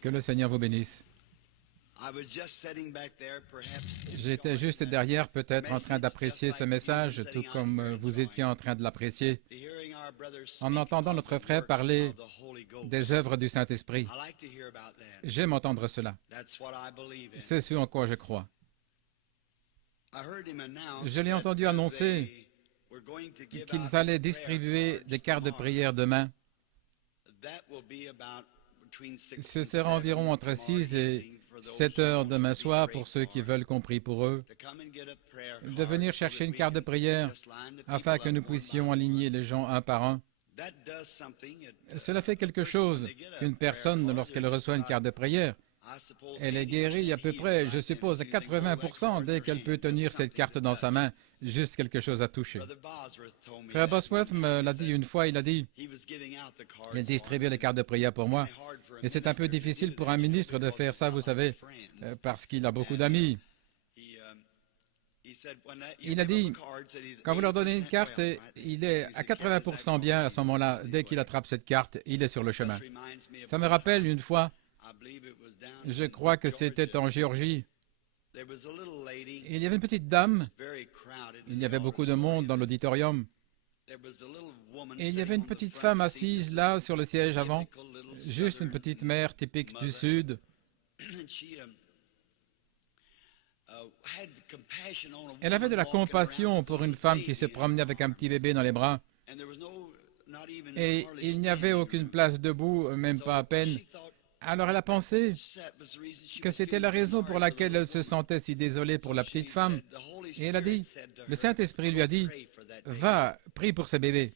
Que le Seigneur vous bénisse. J'étais juste derrière, peut-être en train d'apprécier ce message, tout comme vous étiez en train de l'apprécier, en entendant notre frère parler des œuvres du Saint-Esprit. J'aime entendre cela. C'est ce en quoi je crois. Je l'ai entendu annoncer qu'ils allaient distribuer des cartes de prière demain. Ce sera environ entre 6 et 7 heures demain soir pour ceux qui veulent qu'on prie pour eux, de venir chercher une carte de prière afin que nous puissions aligner les gens un par un. Cela fait quelque chose qu'une personne, lorsqu'elle reçoit une carte de prière, elle est guérie à peu près, je suppose, à 80% dès qu'elle peut tenir cette carte dans sa main, juste quelque chose à toucher. Frère Bosworth me l'a dit une fois, il a dit, il distribuait les cartes de prière pour moi, et c'est un peu difficile pour un ministre de faire ça, vous savez, parce qu'il a beaucoup d'amis. Il a dit, quand vous leur donnez une carte, il est à 80% bien à ce moment-là. Dès qu'il attrape cette carte, il est sur le chemin. Ça me rappelle une fois, je crois que c'était en Géorgie. Il y avait une petite dame, il y avait beaucoup de monde dans l'auditorium, et il y avait une petite femme assise là sur le siège avant, juste une petite mère typique du Sud. Elle avait de la compassion pour une femme qui se promenait avec un petit bébé dans les bras. Et il n'y avait aucune place debout, même pas à peine. Alors elle a pensé que c'était la raison pour laquelle elle se sentait si désolée pour la petite femme. Et elle a dit, le Saint-Esprit lui a dit, va, prie pour ce bébé.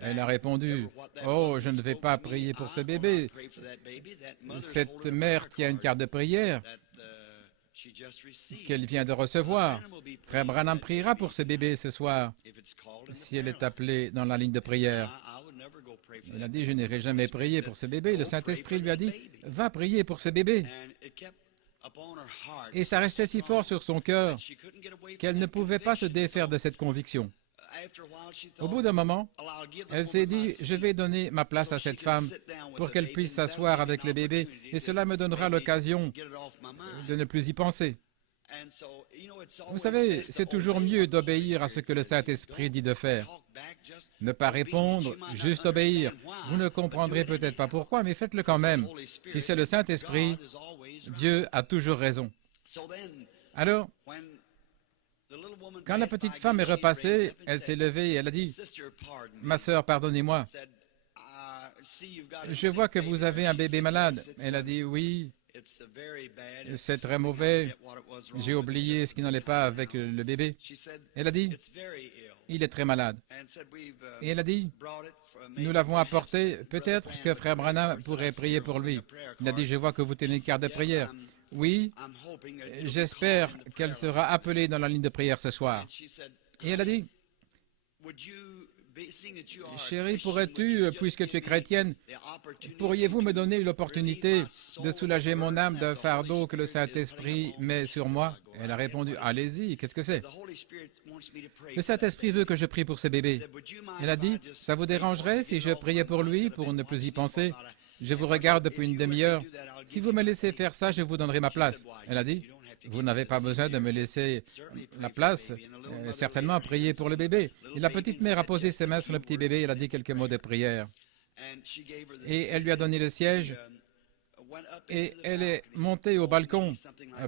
Elle a répondu, oh, je ne vais pas prier pour ce bébé. Cette mère tient une carte de prière qu'elle vient de recevoir. Frère Branham priera pour ce bébé ce soir, si elle est appelée dans la ligne de prière. Elle a dit, je n'irai jamais prier pour ce bébé. Le Saint-Esprit lui a dit, va prier pour ce bébé. Et ça restait si fort sur son cœur qu'elle ne pouvait pas se défaire de cette conviction. Au bout d'un moment, elle s'est dit, je vais donner ma place à cette femme pour qu'elle puisse s'asseoir avec le bébé et cela me donnera l'occasion de ne plus y penser. Vous savez, c'est toujours mieux d'obéir à ce que le Saint-Esprit dit de faire. Ne pas répondre, juste obéir. Vous ne comprendrez peut-être pas pourquoi, mais faites-le quand même. Si c'est le Saint-Esprit, Dieu a toujours raison. Alors, quand la petite femme est repassée, elle s'est levée et elle a dit, « Ma sœur, pardonnez-moi. Je vois que vous avez un bébé malade. » Elle a dit, « Oui, c'est très mauvais. J'ai oublié ce qui n'allait pas avec le bébé. » Elle a dit, « Il est très malade. » Et elle a dit, « Nous l'avons apporté. Peut-être que Frère Branham pourrait prier pour lui. » Il a dit, « Je vois que vous tenez une carte de prière. » Oui, j'espère qu'elle sera appelée dans la ligne de prière ce soir. Et elle a dit, « Chérie, pourrais-tu, puisque tu es chrétienne, pourriez-vous me donner l'opportunité de soulager mon âme d'un fardeau que le Saint-Esprit met sur moi ?» Elle a répondu, « Allez-y, qu'est-ce que c'est ?» Le Saint-Esprit veut que je prie pour ce bébé. Elle a dit, « Ça vous dérangerait si je priais pour lui, pour ne plus y penser ? Je vous regarde depuis une demi-heure. Si vous me laissez faire ça, je vous donnerai ma place. » Elle a dit, « Vous n'avez pas besoin de me laisser la place. Certainement, priez pour le bébé. » Et la petite mère a posé ses mains sur le petit bébé et elle a dit quelques mots de prière. Et elle lui a donné le siège. Et elle est montée au balcon,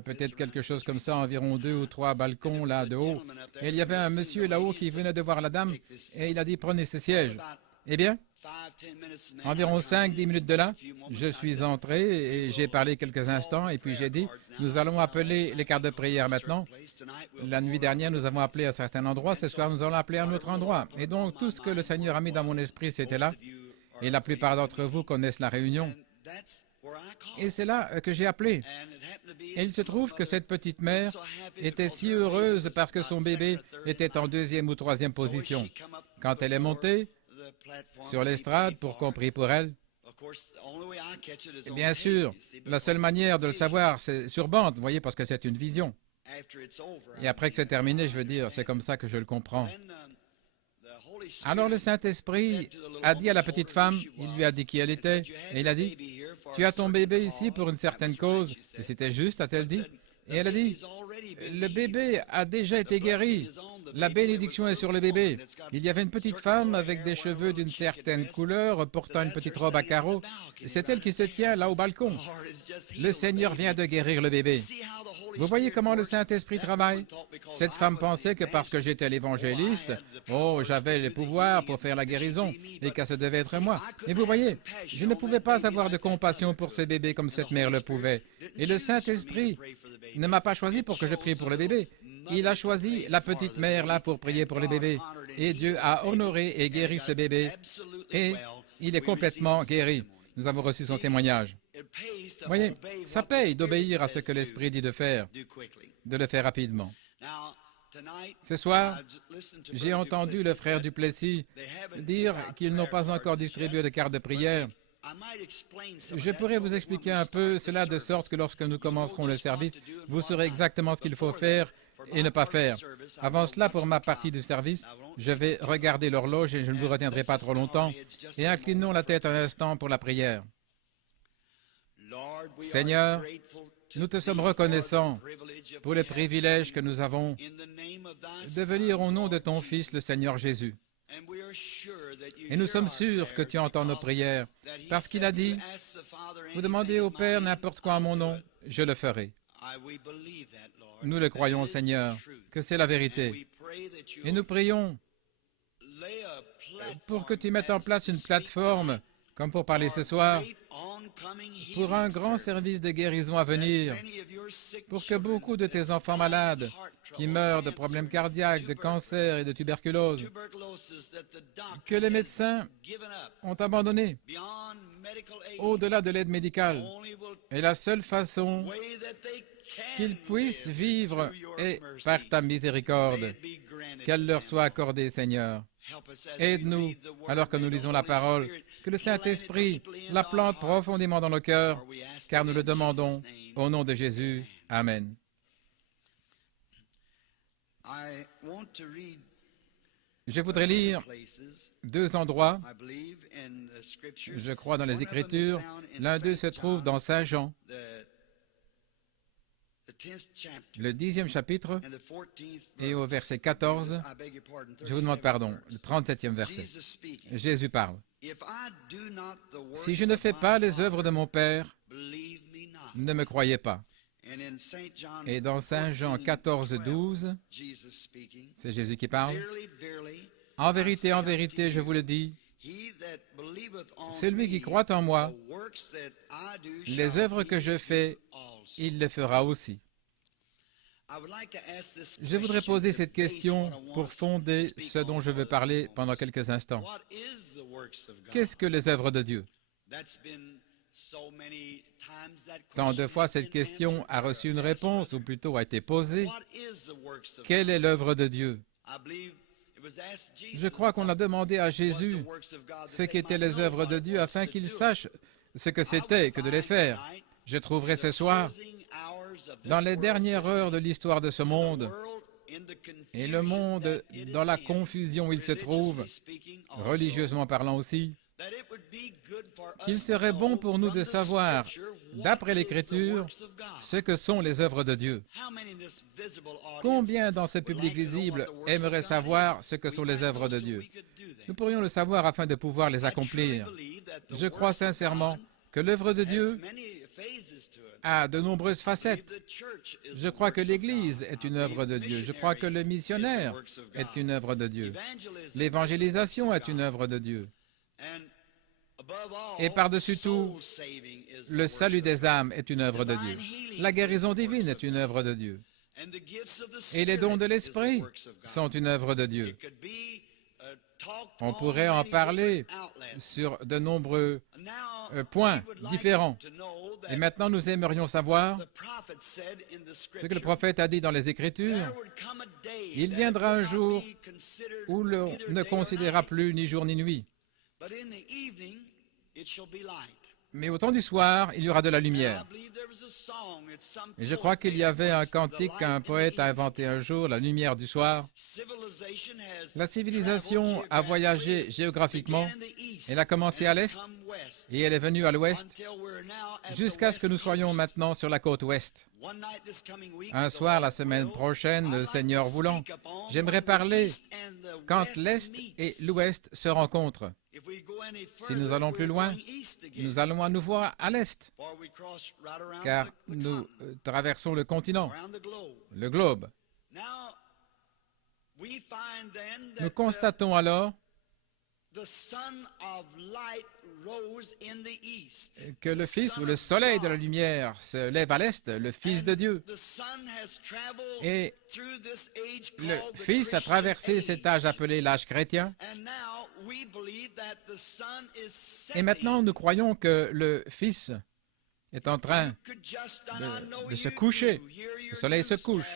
peut-être quelque chose comme ça, environ 2 ou 3 balcons là de haut. Et il y avait un monsieur là-haut qui venait de voir la dame et il a dit, « Prenez ce siège. » Eh bien, environ 5-10 minutes de là, je suis entré et j'ai parlé quelques instants et puis j'ai dit, nous allons appeler les cartes de prière maintenant. La nuit dernière, nous avons appelé à certains endroits. Ce soir, nous allons appeler à un autre endroit. Et donc, tout ce que le Seigneur a mis dans mon esprit, c'était là. Et la plupart d'entre vous connaissent la réunion. Et c'est là que j'ai appelé. Et il se trouve que cette petite mère était si heureuse parce que son bébé était en 2e ou 3e position. Quand elle est montée sur l'estrade pour qu'on prie pour elle, et bien sûr, la seule manière de le savoir, c'est sur bande, vous voyez, parce que c'est une vision. Et après que c'est terminé, je veux dire, c'est comme ça que je le comprends. Alors le Saint-Esprit a dit à la petite femme, il lui a dit qui elle était, et il a dit, « Tu as ton bébé ici pour une certaine cause. » Et c'était juste, a-t-elle dit. Et elle a dit, « Le bébé a déjà été guéri. La bénédiction est sur le bébé. » Il y avait une petite femme avec des cheveux d'une certaine couleur, portant une petite robe à carreaux. C'est elle qui se tient là au balcon. Le Seigneur vient de guérir le bébé. Vous voyez comment le Saint-Esprit travaille? Cette femme pensait que parce que j'étais l'évangéliste, oh, j'avais les pouvoirs pour faire la guérison, et que ça devait être moi. Et vous voyez, je ne pouvais pas avoir de compassion pour ce bébé comme cette mère le pouvait. Et le Saint-Esprit ne m'a pas choisi pour que je prie pour le bébé. Il a choisi la petite mère là pour prier pour le bébé. Et Dieu a honoré et guéri ce bébé. Et il est complètement guéri. Nous avons reçu son témoignage. Voyez, ça paye d'obéir à ce que l'Esprit dit de faire, de le faire rapidement. Ce soir, j'ai entendu le frère Duplessis dire qu'ils n'ont pas encore distribué de cartes de prière. Je pourrais vous expliquer un peu cela de sorte que lorsque nous commencerons le service, vous saurez exactement ce qu'il faut faire et ne pas faire. Avant cela, pour ma partie du service, je vais regarder l'horloge et je ne vous retiendrai pas trop longtemps. Et inclinons la tête un instant pour la prière. Seigneur, nous te sommes reconnaissants pour le privilège que nous avons de venir au nom de ton Fils, le Seigneur Jésus. Et nous sommes sûrs que tu entends nos prières, parce qu'il a dit, « Vous demandez au Père n'importe quoi en mon nom, je le ferai. » Nous le croyons, Seigneur, que c'est la vérité. Et nous prions pour que tu mettes en place une plateforme, comme pour parler ce soir, pour un grand service de guérison à venir, pour que beaucoup de tes enfants malades, qui meurent de problèmes cardiaques, de cancer et de tuberculose, que les médecins ont abandonné au-delà de l'aide médicale. Et la seule façon qu'ils puissent vivre est par ta miséricorde. Qu'elle leur soit accordée, Seigneur. Aide-nous, alors que nous lisons la parole, que le Saint-Esprit la plante profondément dans nos cœurs, car nous le demandons au nom de Jésus. Amen. Je voudrais lire deux endroits, je crois, dans les Écritures. L'un d'eux se trouve dans Saint Jean, le 10e chapitre, et au verset 14, je vous demande pardon, le 37e verset. Jésus parle. « Si je ne fais pas les œuvres de mon Père, ne me croyez pas. » Et dans Saint Jean 14, 12, c'est Jésus qui parle. « En vérité, je vous le dis, celui qui croit en moi, les œuvres que je fais, il les fera aussi. » Je voudrais poser cette question pour fonder ce dont je veux parler pendant quelques instants. Qu'est-ce que les œuvres de Dieu? Tant de fois, cette question a reçu une réponse, ou plutôt a été posée. Quelle est l'œuvre de Dieu? Je crois qu'on a demandé à Jésus ce qu'étaient les œuvres de Dieu afin qu'il sache ce que c'était que de les faire. Je trouverai ce soir, dans les dernières heures de l'histoire de ce monde, et le monde dans la confusion où il se trouve, religieusement parlant aussi, qu'il serait bon pour nous de savoir, d'après l'Écriture, ce que sont les œuvres de Dieu. Combien dans ce public visible aimeraient savoir ce que sont les œuvres de Dieu? Nous pourrions le savoir afin de pouvoir les accomplir. Je crois sincèrement que l'œuvre de Dieu a de nombreuses facettes. Je crois que l'Église est une œuvre de Dieu. Je crois que le missionnaire est une œuvre de Dieu. L'évangélisation est une œuvre de Dieu. Et par-dessus tout, le salut des âmes est une œuvre de Dieu. La guérison divine est une œuvre de Dieu. Et les dons de l'Esprit sont une œuvre de Dieu. On pourrait en parler sur de nombreux points différents. Et maintenant, nous aimerions savoir ce que le prophète a dit dans les Écritures. Il viendra un jour où l'on ne considérera plus ni jour ni nuit. Mais au temps du soir, il y aura de la lumière. Et je crois qu'il y avait un cantique qu'un poète a inventé un jour, la lumière du soir. La civilisation a voyagé géographiquement. Elle a commencé à l'est et elle est venue à l'ouest jusqu'à ce que nous soyons maintenant sur la côte ouest. Un soir, la semaine prochaine, le Seigneur voulant, j'aimerais parler quand l'est et l'ouest se rencontrent. Si nous allons plus loin, nous allons à nouveau à l'est, car nous traversons le continent, le globe. Nous constatons alors que le Fils ou le soleil de la lumière se lève à l'est, le Fils de Dieu. Et le Fils a traversé cet âge appelé l'âge chrétien. Et maintenant, nous croyons que le Fils est en train de se coucher. Le soleil se couche.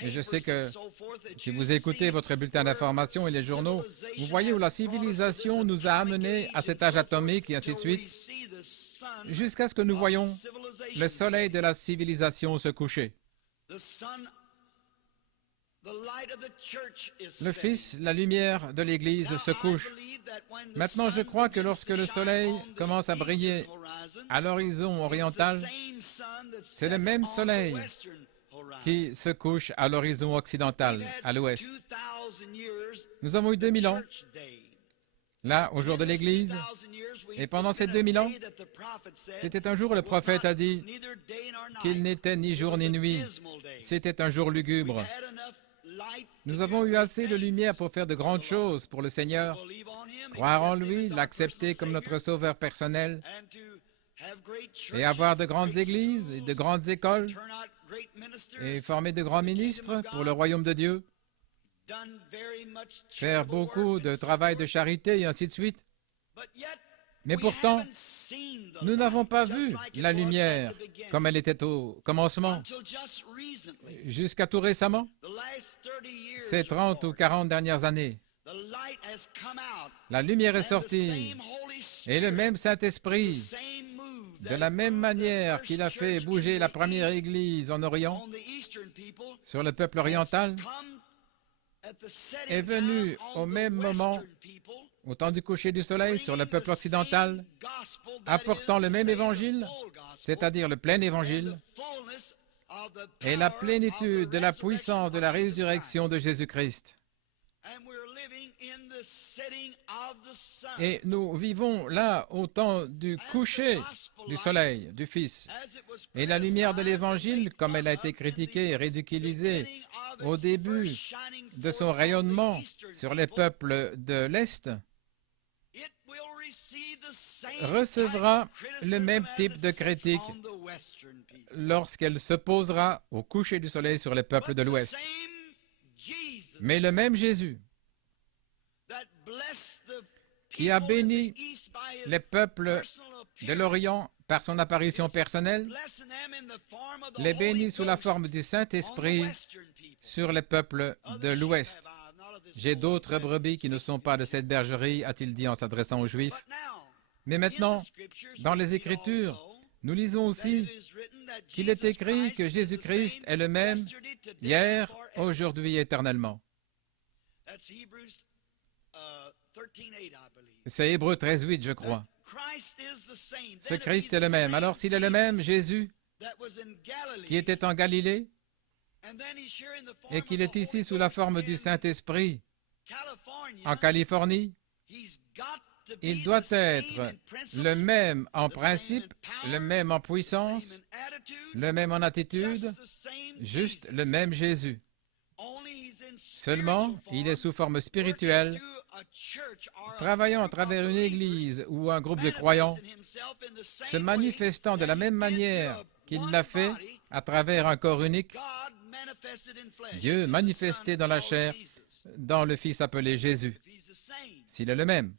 Et je sais que si vous écoutez votre bulletin d'information et les journaux, vous voyez où la civilisation nous a amenés à cet âge atomique et ainsi de suite, jusqu'à ce que nous voyons le soleil de la civilisation se coucher. Le Fils, la lumière de l'Église se couche. Maintenant, je crois que lorsque le soleil commence à briller à l'horizon oriental, c'est le même soleil qui se couche à l'horizon occidental, à l'ouest. Nous avons eu 2000 ans, là, au jour de l'Église, et pendant ces 2000 ans, c'était un jour où le prophète a dit qu'il n'était ni jour ni nuit, c'était un jour lugubre. Nous avons eu assez de lumière pour faire de grandes choses pour le Seigneur, croire en lui, l'accepter comme notre sauveur personnel, et avoir de grandes églises et de grandes écoles, et former de grands ministres pour le royaume de Dieu, faire beaucoup de travail de charité et ainsi de suite. Mais pourtant, nous n'avons pas vu la lumière comme elle était au commencement, jusqu'à tout récemment, ces 30 ou 40 dernières années. La lumière est sortie, et le même Saint-Esprit, de la même manière qu'il a fait bouger la première Église en Orient, sur le peuple oriental, est venu au même moment, au temps du coucher du soleil, sur le peuple occidental, apportant le même évangile, c'est-à-dire le plein évangile, et la plénitude de la puissance de la résurrection de Jésus-Christ. Et nous vivons là au temps du coucher du soleil, du Fils. Et la lumière de l'Évangile, comme elle a été critiquée et ridiculisée au début de son rayonnement sur les peuples de l'Est, recevra le même type de critique lorsqu'elle se posera au coucher du soleil sur les peuples de l'Ouest. Mais le même Jésus qui a béni les peuples de l'Orient par son apparition personnelle, les bénit sous la forme du Saint-Esprit sur les peuples de l'Ouest. J'ai d'autres brebis qui ne sont pas de cette bergerie, a-t-il dit en s'adressant aux Juifs. Mais maintenant, dans les Écritures, nous lisons aussi qu'il est écrit que Jésus-Christ est le même hier, aujourd'hui et éternellement. C'est Hébreux 13:8, je crois. Ce Christ est le même. Alors, s'il est le même, Jésus, qui était en Galilée, et qu'il est ici sous la forme du Saint-Esprit, en Californie, il doit être le même en principe, le même en puissance, le même en attitude, juste le même Jésus. Seulement, il est sous forme spirituelle, travaillant à travers une église ou un groupe de croyants, se manifestant de la même manière qu'il l'a fait à travers un corps unique, Dieu manifesté dans la chair, dans le Fils appelé Jésus, s'il est le même.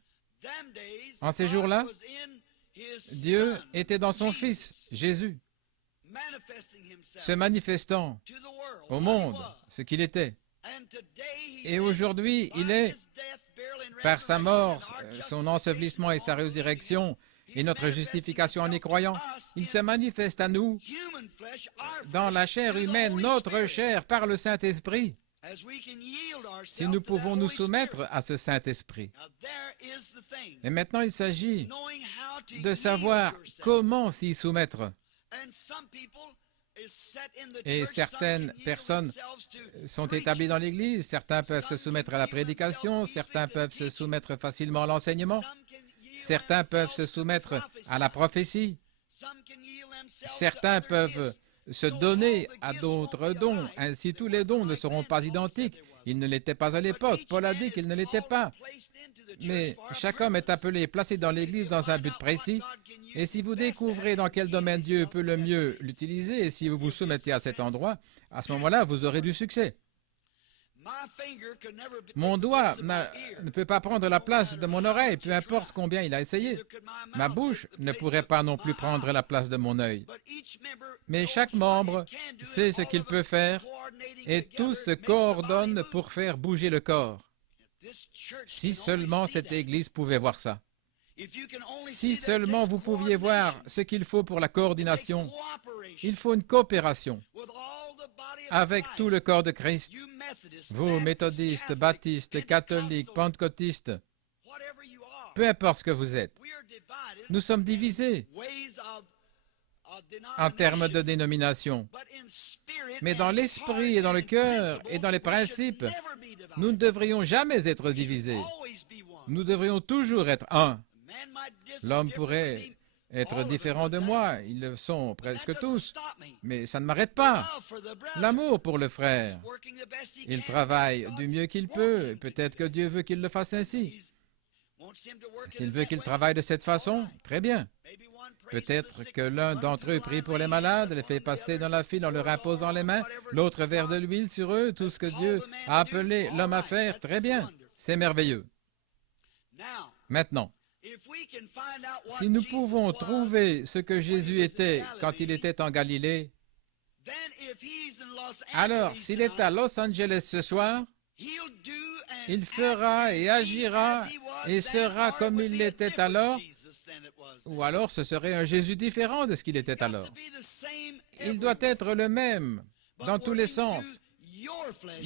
En ces jours-là, Dieu était dans son Fils, Jésus, se manifestant au monde, ce qu'il était. Et aujourd'hui, il est, par sa mort, son ensevelissement et sa résurrection, et notre justification en y croyant. Il se manifeste à nous dans la chair humaine, notre chair par le Saint-Esprit, si nous pouvons nous soumettre à ce Saint-Esprit. Et maintenant, il s'agit de savoir comment s'y soumettre. Et certaines personnes sont établies dans l'Église, certains peuvent se soumettre à la prédication, certains peuvent se soumettre facilement à l'enseignement, certains peuvent se soumettre à la prophétie, certains peuvent se donner à d'autres dons. Ainsi, tous les dons ne seront pas identiques. Ils ne l'étaient pas à l'époque. Paul a dit qu'ils ne l'étaient pas. Mais chaque homme est appelé et placé dans l'Église dans un but précis. Et si vous découvrez dans quel domaine Dieu peut le mieux l'utiliser, et si vous vous soumettez à cet endroit, à ce moment-là, vous aurez du succès. Mon doigt ne peut pas prendre la place de mon oreille, peu importe combien il a essayé. Ma bouche ne pourrait pas non plus prendre la place de mon œil. Mais chaque membre sait ce qu'il peut faire et tous se coordonnent pour faire bouger le corps. Si seulement cette Église pouvait voir ça. Si seulement vous pouviez voir ce qu'il faut pour la coordination. Il faut une coopération avec tout le corps de Christ. Vous, méthodistes, baptistes, catholiques, pentecôtistes, peu importe ce que vous êtes, nous sommes divisés en termes de dénomination. Mais dans l'esprit et dans le cœur et dans les principes, nous ne devrions jamais être divisés. Nous devrions toujours être un. L'homme pourrait être différent de moi, ils le sont presque tous, mais ça ne m'arrête pas. L'amour pour le frère, il travaille du mieux qu'il peut, peut-être que Dieu veut qu'il le fasse ainsi. S'il veut qu'il travaille de cette façon, très bien. Peut-être que l'un d'entre eux prie pour les malades, les fait passer dans la file en leur imposant les mains, l'autre verse de l'huile sur eux, tout ce que Dieu a appelé l'homme à faire, très bien, c'est merveilleux. Maintenant, si nous pouvons trouver ce que Jésus était quand il était en Galilée, alors s'il est à Los Angeles ce soir, il fera et agira et sera comme il l'était alors, ou alors ce serait un Jésus différent de ce qu'il était alors. Il doit être le même dans tous les sens,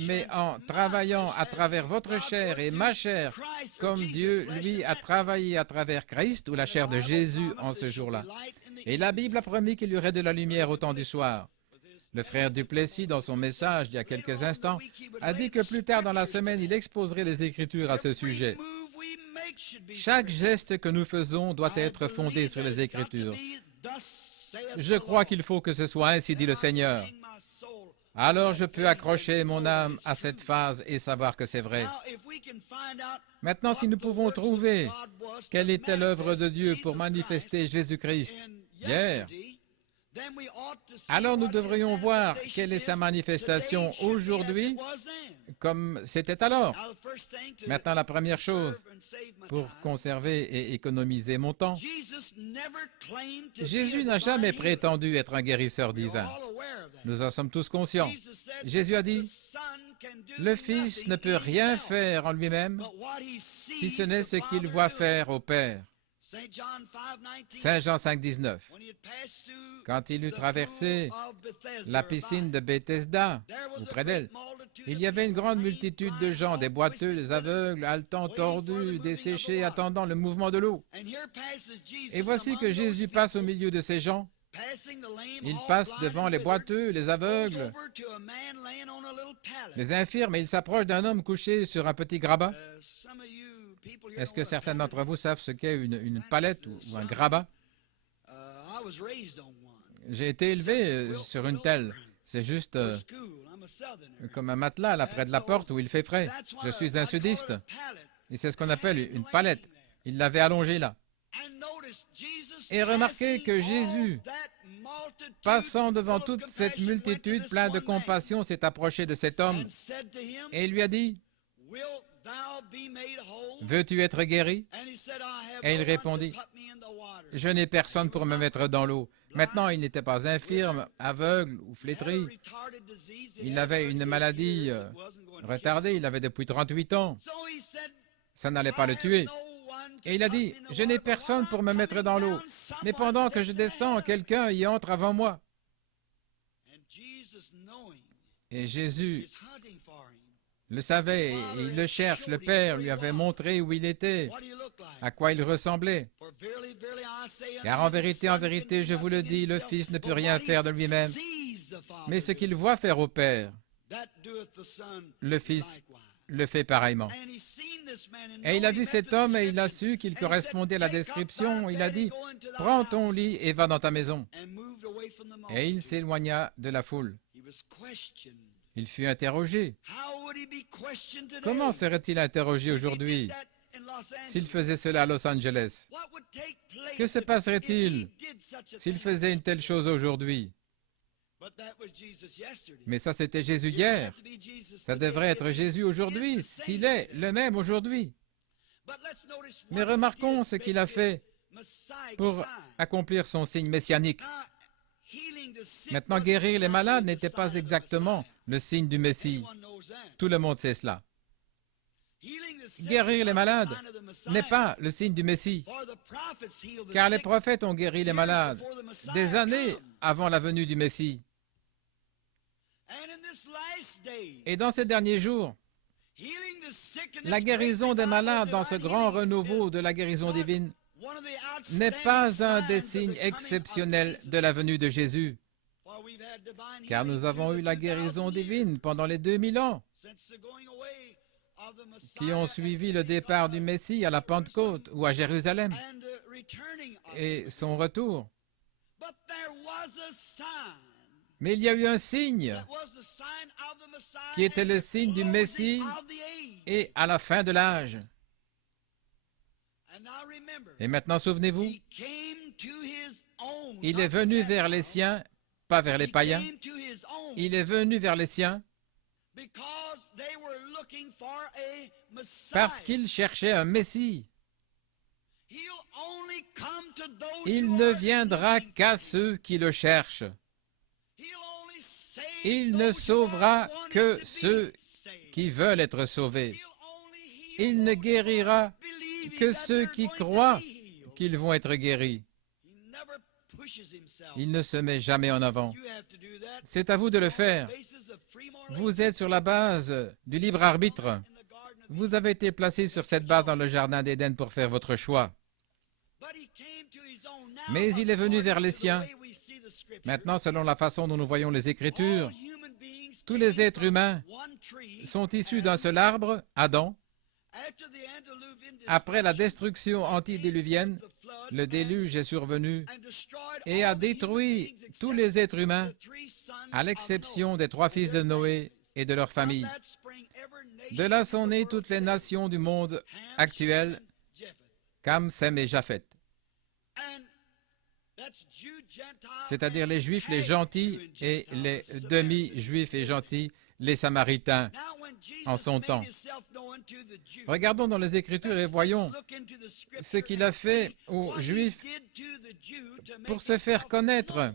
mais en travaillant à travers votre chair et ma chair, comme Dieu, lui, a travaillé à travers Christ, ou la chair de Jésus en ce jour-là. Et la Bible a promis qu'il y aurait de la lumière au temps du soir. Le frère Duplessis, dans son message d'il y a quelques instants, a dit que plus tard dans la semaine, il exposerait les Écritures à ce sujet. Chaque geste que nous faisons doit être fondé sur les Écritures. Je crois qu'il faut que ce soit ainsi, dit le Seigneur. Alors je peux accrocher mon âme à cette phase et savoir que c'est vrai. Maintenant, si nous pouvons trouver quelle était l'œuvre de Dieu pour manifester Jésus-Christ hier, alors nous devrions voir quelle est sa manifestation aujourd'hui comme c'était alors. Maintenant, la première chose, pour conserver et économiser mon temps, Jésus n'a jamais prétendu être un guérisseur divin. Nous en sommes tous conscients. Jésus a dit, « Le Fils ne peut rien faire en lui-même si ce n'est ce qu'il voit faire au Père. » Saint Jean 5, 19. Quand il eut traversé la piscine de Bethesda, ou près d'elle, il y avait une grande multitude de gens, des boiteux, des aveugles, haletants, tordus, desséchés, attendant le mouvement de l'eau. Et voici que Jésus passe au milieu de ces gens. Il passe devant les boiteux, les aveugles, les infirmes, et il s'approche d'un homme couché sur un petit grabat. Est-ce que certains d'entre vous savent ce qu'est une palette ou un grabat? J'ai été élevé sur une telle. C'est juste comme un matelas là près de la porte où il fait frais. Je suis un sudiste. Et c'est ce qu'on appelle une palette. Il l'avait allongée là. Et remarquez que Jésus, passant devant toute cette multitude, plein de compassion, s'est approché de cet homme et lui a dit, « Veux-tu être guéri? » Et il répondit, « Je n'ai personne pour me mettre dans l'eau. » Maintenant, il n'était pas infirme, aveugle ou flétri. Il avait une maladie retardée, il avait depuis 38 ans. Ça n'allait pas le tuer. Et il a dit, je n'ai personne pour me mettre dans l'eau. Mais pendant que je descends, quelqu'un y entre avant moi. Et Jésus le savait, et il le cherche. Le Père lui avait montré où il était, à quoi il ressemblait. Car en vérité, je vous le dis, le Fils ne peut rien faire de lui-même. Mais ce qu'il voit faire au Père, le Fils le fait pareillement. Et il a vu cet homme et il a su qu'il correspondait à la description. Il a dit, prends ton lit et va dans ta maison. Et il s'éloigna de la foule. Il fut interrogé. Comment serait-il interrogé aujourd'hui s'il faisait cela à Los Angeles? Que se passerait-il s'il faisait une telle chose aujourd'hui? Mais ça, c'était Jésus hier. Ça devrait être Jésus aujourd'hui, s'il est le même aujourd'hui. Mais remarquons ce qu'il a fait pour accomplir son signe messianique. Maintenant, guérir les malades n'était pas exactement le signe du Messie. Tout le monde sait cela. Guérir les malades n'est pas le signe du Messie, car les prophètes ont guéri les malades des années avant la venue du Messie. Et dans ces derniers jours, la guérison des malades dans ce grand renouveau de la guérison divine n'est pas un des signes exceptionnels de la venue de Jésus, car nous avons eu la guérison divine pendant les 2000 ans qui ont suivi le départ du Messie à la Pentecôte ou à Jérusalem et son retour. Mais il y a eu un signe qui était le signe du Messie et à la fin de l'âge. Et maintenant, souvenez-vous, il est venu vers les siens, pas vers les païens. Il est venu vers les siens parce qu'il cherchait un Messie. Il ne viendra qu'à ceux qui le cherchent. Il ne sauvera que ceux qui veulent être sauvés. Il ne guérira que ceux qui croient qu'ils vont être guéris. Il ne se met jamais en avant. C'est à vous de le faire. Vous êtes sur la base du libre arbitre. Vous avez été placé sur cette base dans le jardin d'Éden pour faire votre choix. Mais il est venu vers les siens. Maintenant, selon la façon dont nous voyons les Écritures, tous les êtres humains sont issus d'un seul arbre, Adam. Après la destruction antédiluvienne, le déluge est survenu et a détruit tous les êtres humains, à l'exception des 3 fils de Noé et de leurs familles. De là sont nées toutes les nations du monde actuel, Cam, Sem et Japheth. C'est-à-dire les Juifs, les gentils et les demi-Juifs et gentils, les Samaritains, en son temps. Regardons dans les Écritures et voyons ce qu'il a fait aux Juifs pour se faire connaître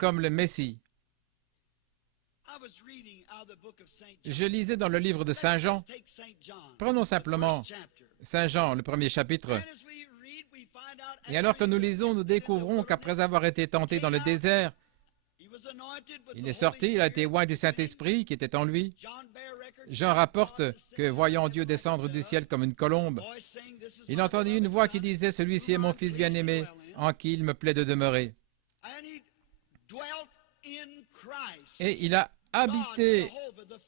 comme le Messie. Je lisais dans le livre de Saint Jean. Prenons simplement Saint Jean, le premier chapitre. Et alors que nous lisons, nous découvrons qu'après avoir été tenté dans le désert, il est sorti, il a été oint du Saint-Esprit qui était en lui. Jean rapporte que, voyant Dieu descendre du ciel comme une colombe, il entendit une voix qui disait « Celui-ci est mon Fils bien-aimé, en qui il me plaît de demeurer. » Et il a habité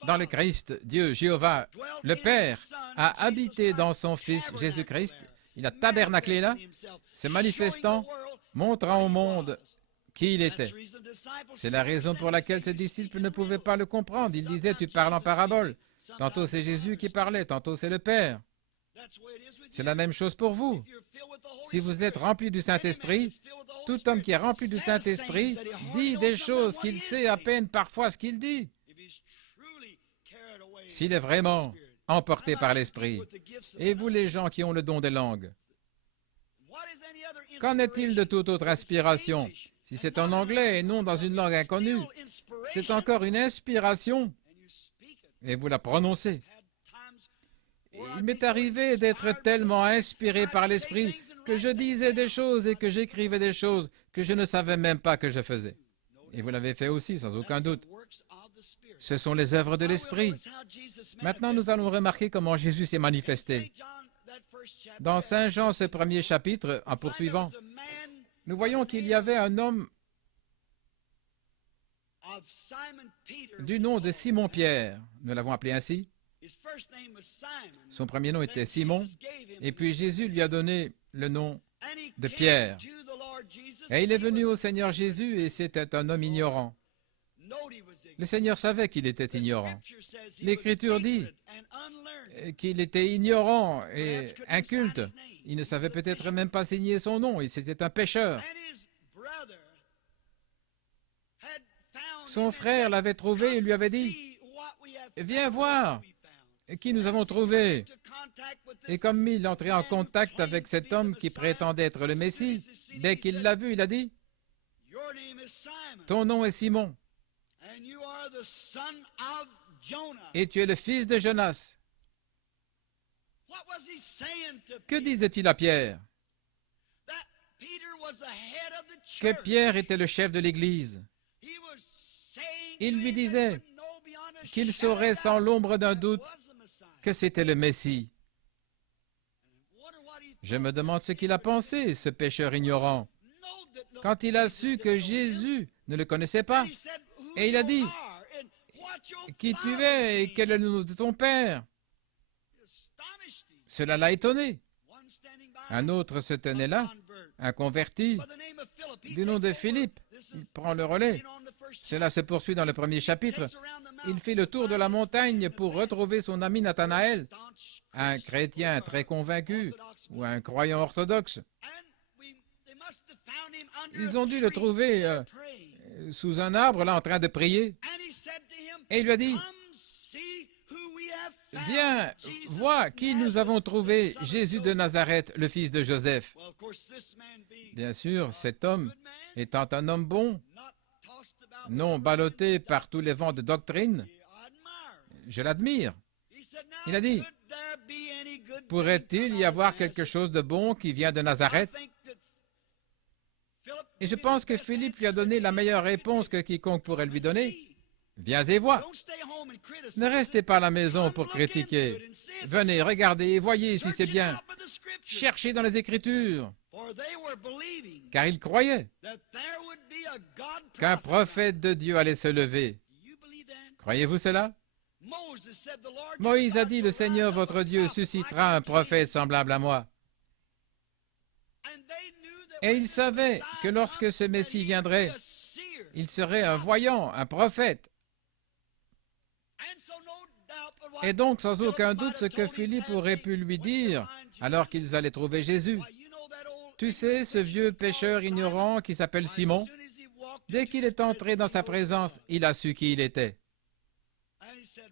dans le Christ, Dieu, Jéhovah, le Père, a habité dans son Fils Jésus-Christ. Il a tabernaclé là, se manifestant, montrant au monde qui il était. C'est la raison pour laquelle ses disciples ne pouvaient pas le comprendre. Ils disaient, tu parles en parabole. Tantôt c'est Jésus qui parlait, tantôt c'est le Père. C'est la même chose pour vous. Si vous êtes rempli du Saint-Esprit, tout homme qui est rempli du Saint-Esprit dit des choses qu'il sait à peine parfois ce qu'il dit. S'il est vraiment emporté par l'Esprit. Et vous les gens qui ont le don des langues, qu'en est-il de toute autre inspiration? Si c'est en anglais et non dans une langue inconnue, c'est encore une inspiration et vous la prononcez. il m'est arrivé d'être tellement inspiré par l'Esprit que je disais des choses et que j'écrivais des choses que je ne savais même pas que je faisais. Et vous l'avez fait aussi, sans aucun doute. Ce sont les œuvres de l'Esprit. Maintenant, nous allons remarquer comment Jésus s'est manifesté. Dans Saint Jean, ce premier chapitre, en poursuivant, nous voyons qu'il y avait un homme du nom de Simon-Pierre. Nous l'avons appelé ainsi. Son premier nom était Simon, et puis Jésus lui a donné le nom de Pierre. Et il est venu au Seigneur Jésus, et c'était un homme ignorant. Le Seigneur savait qu'il était ignorant. L'Écriture dit qu'il était ignorant et inculte. Il ne savait peut-être même pas signer son nom, et c'était un pécheur. Son frère l'avait trouvé et lui avait dit, « Viens voir qui nous avons trouvé. » Et comme il entrait en contact avec cet homme qui prétendait être le Messie, dès qu'il l'a vu, il a dit, « Ton nom est Simon, et tu es le fils de Jonas. » Que disait-il à Pierre? Que Pierre était le chef de l'Église. Il lui disait qu'il saurait sans l'ombre d'un doute que c'était le Messie. Je me demande ce qu'il a pensé, ce pécheur ignorant, quand il a su que Jésus ne le connaissait pas. Et il a dit, « Qui tu es et quel est le nom de ton père ?» Cela l'a étonné. Un autre se tenait là, un converti, du nom de Philippe. Il prend le relais. Cela se poursuit dans le premier chapitre. Il fait le tour de la montagne pour retrouver son ami Nathanaël, un chrétien très convaincu ou un croyant orthodoxe. Ils ont dû le trouver sous un arbre, là, en train de prier. Et il lui a dit, « Viens, vois qui nous avons trouvé, Jésus de Nazareth, le fils de Joseph. » Bien sûr, cet homme, étant un homme bon, non ballotté par tous les vents de doctrine, je l'admire. Il a dit, « Pourrait-il y avoir quelque chose de bon qui vient de Nazareth? » Et je pense que Philippe lui a donné la meilleure réponse que quiconque pourrait lui donner. Viens et vois. Ne restez pas à la maison pour critiquer. Venez, regardez et voyez si c'est bien. Cherchez dans les Écritures. Car ils croyaient qu'un prophète de Dieu allait se lever. Croyez-vous cela? Moïse a dit, « Le Seigneur votre Dieu suscitera un prophète semblable à moi. » Et ils savaient que lorsque ce Messie viendrait, il serait un voyant, un prophète. Et donc, sans aucun doute, ce que Philippe aurait pu lui dire alors qu'ils allaient trouver Jésus. Tu sais, ce vieux pécheur ignorant qui s'appelle Simon, dès qu'il est entré dans sa présence, il a su qui il était.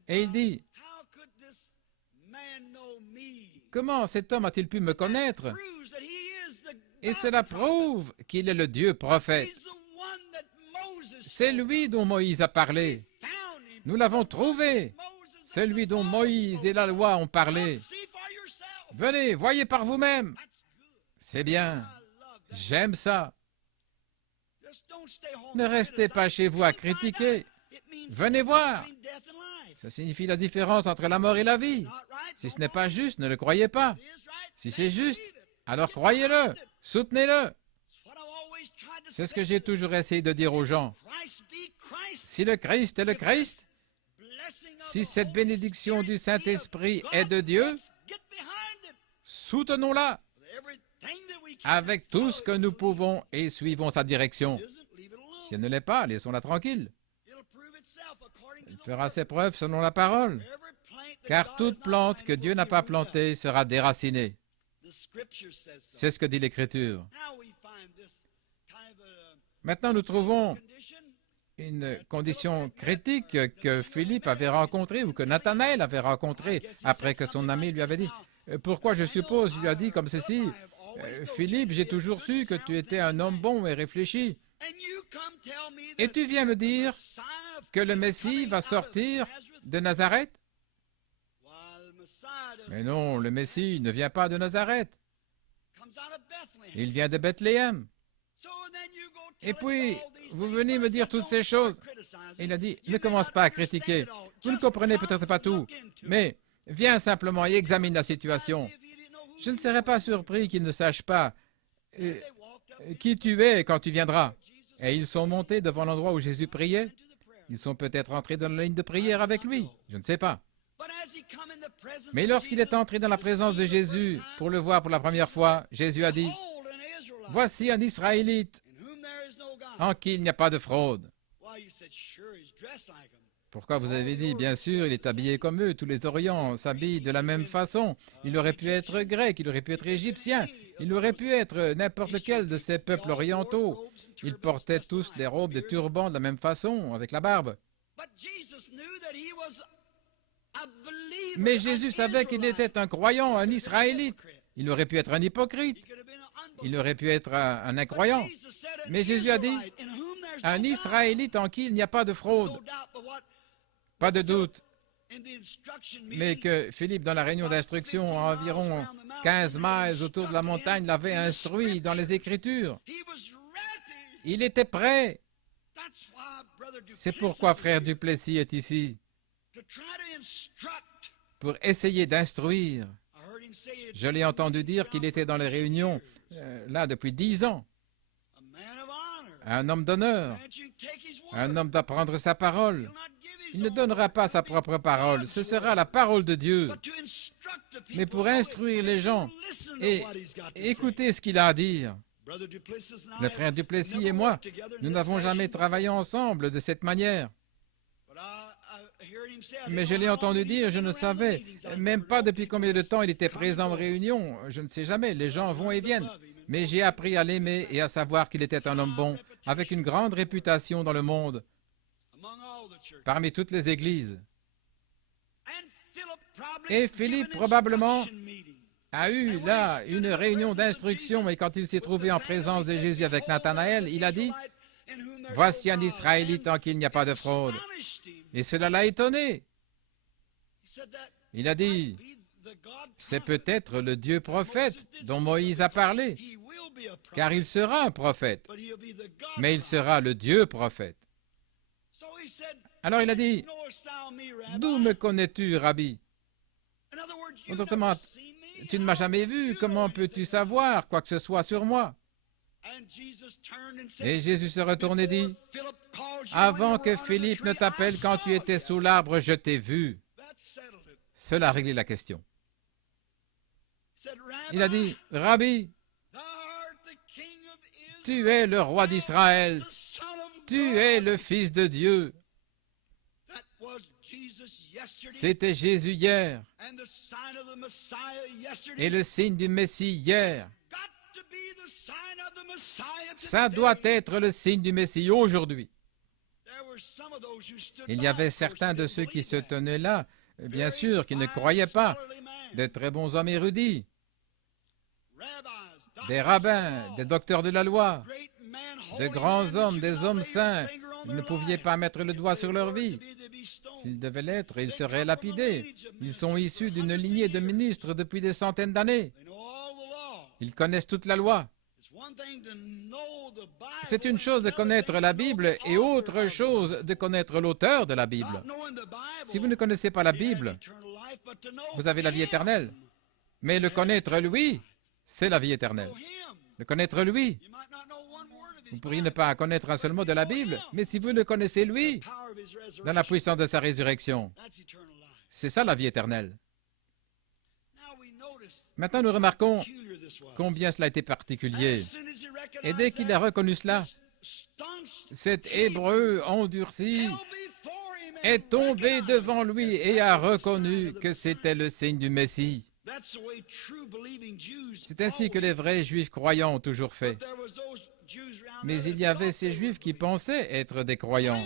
Et il dit, « Comment cet homme a-t-il pu me connaître? » Et cela prouve qu'il est le Dieu prophète. C'est lui dont Moïse a parlé. Nous l'avons trouvé. Celui dont Moïse et la loi ont parlé. Venez, voyez par vous-même. C'est bien. J'aime ça. Ne restez pas chez vous à critiquer. Venez voir. Ça signifie la différence entre la mort et la vie. Si ce n'est pas juste, ne le croyez pas. Si c'est juste, alors croyez-le, soutenez-le. C'est ce que j'ai toujours essayé de dire aux gens. Si le Christ est le Christ, si cette bénédiction du Saint-Esprit est de Dieu, soutenons-la avec tout ce que nous pouvons et suivons sa direction. Si elle ne l'est pas, laissons-la tranquille. Elle fera ses preuves selon la parole, car toute plante que Dieu n'a pas plantée sera déracinée. C'est ce que dit l'Écriture. Maintenant, nous trouvons une condition critique que Philippe avait rencontrée ou que Nathanaël avait rencontrée après que son ami lui avait dit. Pourquoi, je suppose, il lui a dit comme ceci, Philippe, j'ai toujours su que tu étais un homme bon et réfléchi. Et tu viens me dire que le Messie va sortir de Nazareth? Mais non, le Messie ne vient pas de Nazareth. Il vient de Bethléem. Et puis, vous venez me dire toutes ces choses. Il a dit, ne commence pas à critiquer. Vous ne comprenez peut-être pas tout, mais viens simplement et examine la situation. Je ne serais pas surpris qu'il ne sache pas qui tu es quand tu viendras. Et ils sont montés devant l'endroit où Jésus priait. Ils sont peut-être entrés dans la ligne de prière avec lui. Je ne sais pas. Mais lorsqu'il est entré dans la présence de Jésus pour le voir pour la première fois, Jésus a dit, « Voici un Israélite en qui il n'y a pas de fraude. » Pourquoi vous avez dit, bien sûr, il est habillé comme eux, tous les Orients s'habillent de la même façon. Il aurait pu être grec, il aurait pu être égyptien, il aurait pu être n'importe lequel de ces peuples orientaux. Ils portaient tous des robes, des turbans de la même façon, avec la barbe. Mais Jésus savait qu'il était un croyant, un Israélite. Il aurait pu être un hypocrite, il aurait pu être un incroyant. Mais Jésus a dit, un Israélite en qui il n'y a pas de fraude. Pas de doute, mais que Philippe, dans la réunion d'instruction, à environ 15 miles autour de la montagne, l'avait instruit dans les Écritures. Il était prêt. C'est pourquoi frère Duplessis est ici, pour essayer d'instruire. Je l'ai entendu dire qu'il était dans les réunions, là, depuis 10 ans. Un homme d'honneur, un homme doit prendre sa parole. Il ne donnera pas sa propre parole, ce sera la parole de Dieu. Mais pour instruire les gens et écouter ce qu'il a à dire. Le frère Duplessis et moi, nous n'avons jamais travaillé ensemble de cette manière. Mais je l'ai entendu dire, je ne savais même pas depuis combien de temps il était présent en réunion. Je ne sais jamais, les gens vont et viennent. Mais j'ai appris à l'aimer et à savoir qu'il était un homme bon, avec une grande réputation dans le monde, parmi toutes les églises. Et Philippe, probablement, a eu là une réunion d'instruction, et quand il s'est trouvé en présence de Jésus avec Nathanaël, il a dit, « Voici un Israélite en qui il n'y a pas de fraude. » Et cela l'a étonné. Il a dit, « C'est peut-être le Dieu prophète dont Moïse a parlé, car il sera un prophète, mais il sera le Dieu prophète. » Alors il a dit, « D'où me connais-tu, Rabbi? » Autrement, tu ne m'as jamais vu, comment peux-tu savoir quoi que ce soit sur moi? Et Jésus se retourne et dit, « Avant que Philippe ne t'appelle quand tu étais sous l'arbre, je t'ai vu. » Cela a réglé la question. Il a dit, « Rabbi, tu es le roi d'Israël, tu es le Fils de Dieu. » C'était Jésus hier, et le signe du Messie hier. Ça doit être le signe du Messie aujourd'hui. Il y avait certains de ceux qui se tenaient là, bien sûr, qui ne croyaient pas, de très bons hommes érudits, des rabbins, des docteurs de la loi, de grands hommes, des hommes saints. Ils ne pouvaient pas mettre le doigt sur leur vie. S'ils devaient l'être, ils seraient lapidés. Ils sont issus d'une lignée de ministres depuis des centaines d'années. Ils connaissent toute la loi. C'est une chose de connaître la Bible et autre chose de connaître l'auteur de la Bible. Si vous ne connaissez pas la Bible, vous avez la vie éternelle. Mais le connaître, lui, c'est la vie éternelle. Le connaître, lui. Vous pourriez ne pas connaître un seul mot de la Bible, mais si vous le connaissez, lui, dans la puissance de sa résurrection, c'est ça la vie éternelle. Maintenant, nous remarquons combien cela a été particulier. Et dès qu'il a reconnu cela, cet Hébreu endurci est tombé devant lui et a reconnu que c'était le signe du Messie. C'est ainsi que les vrais Juifs croyants ont toujours fait. Mais il y avait ces Juifs qui pensaient être des croyants,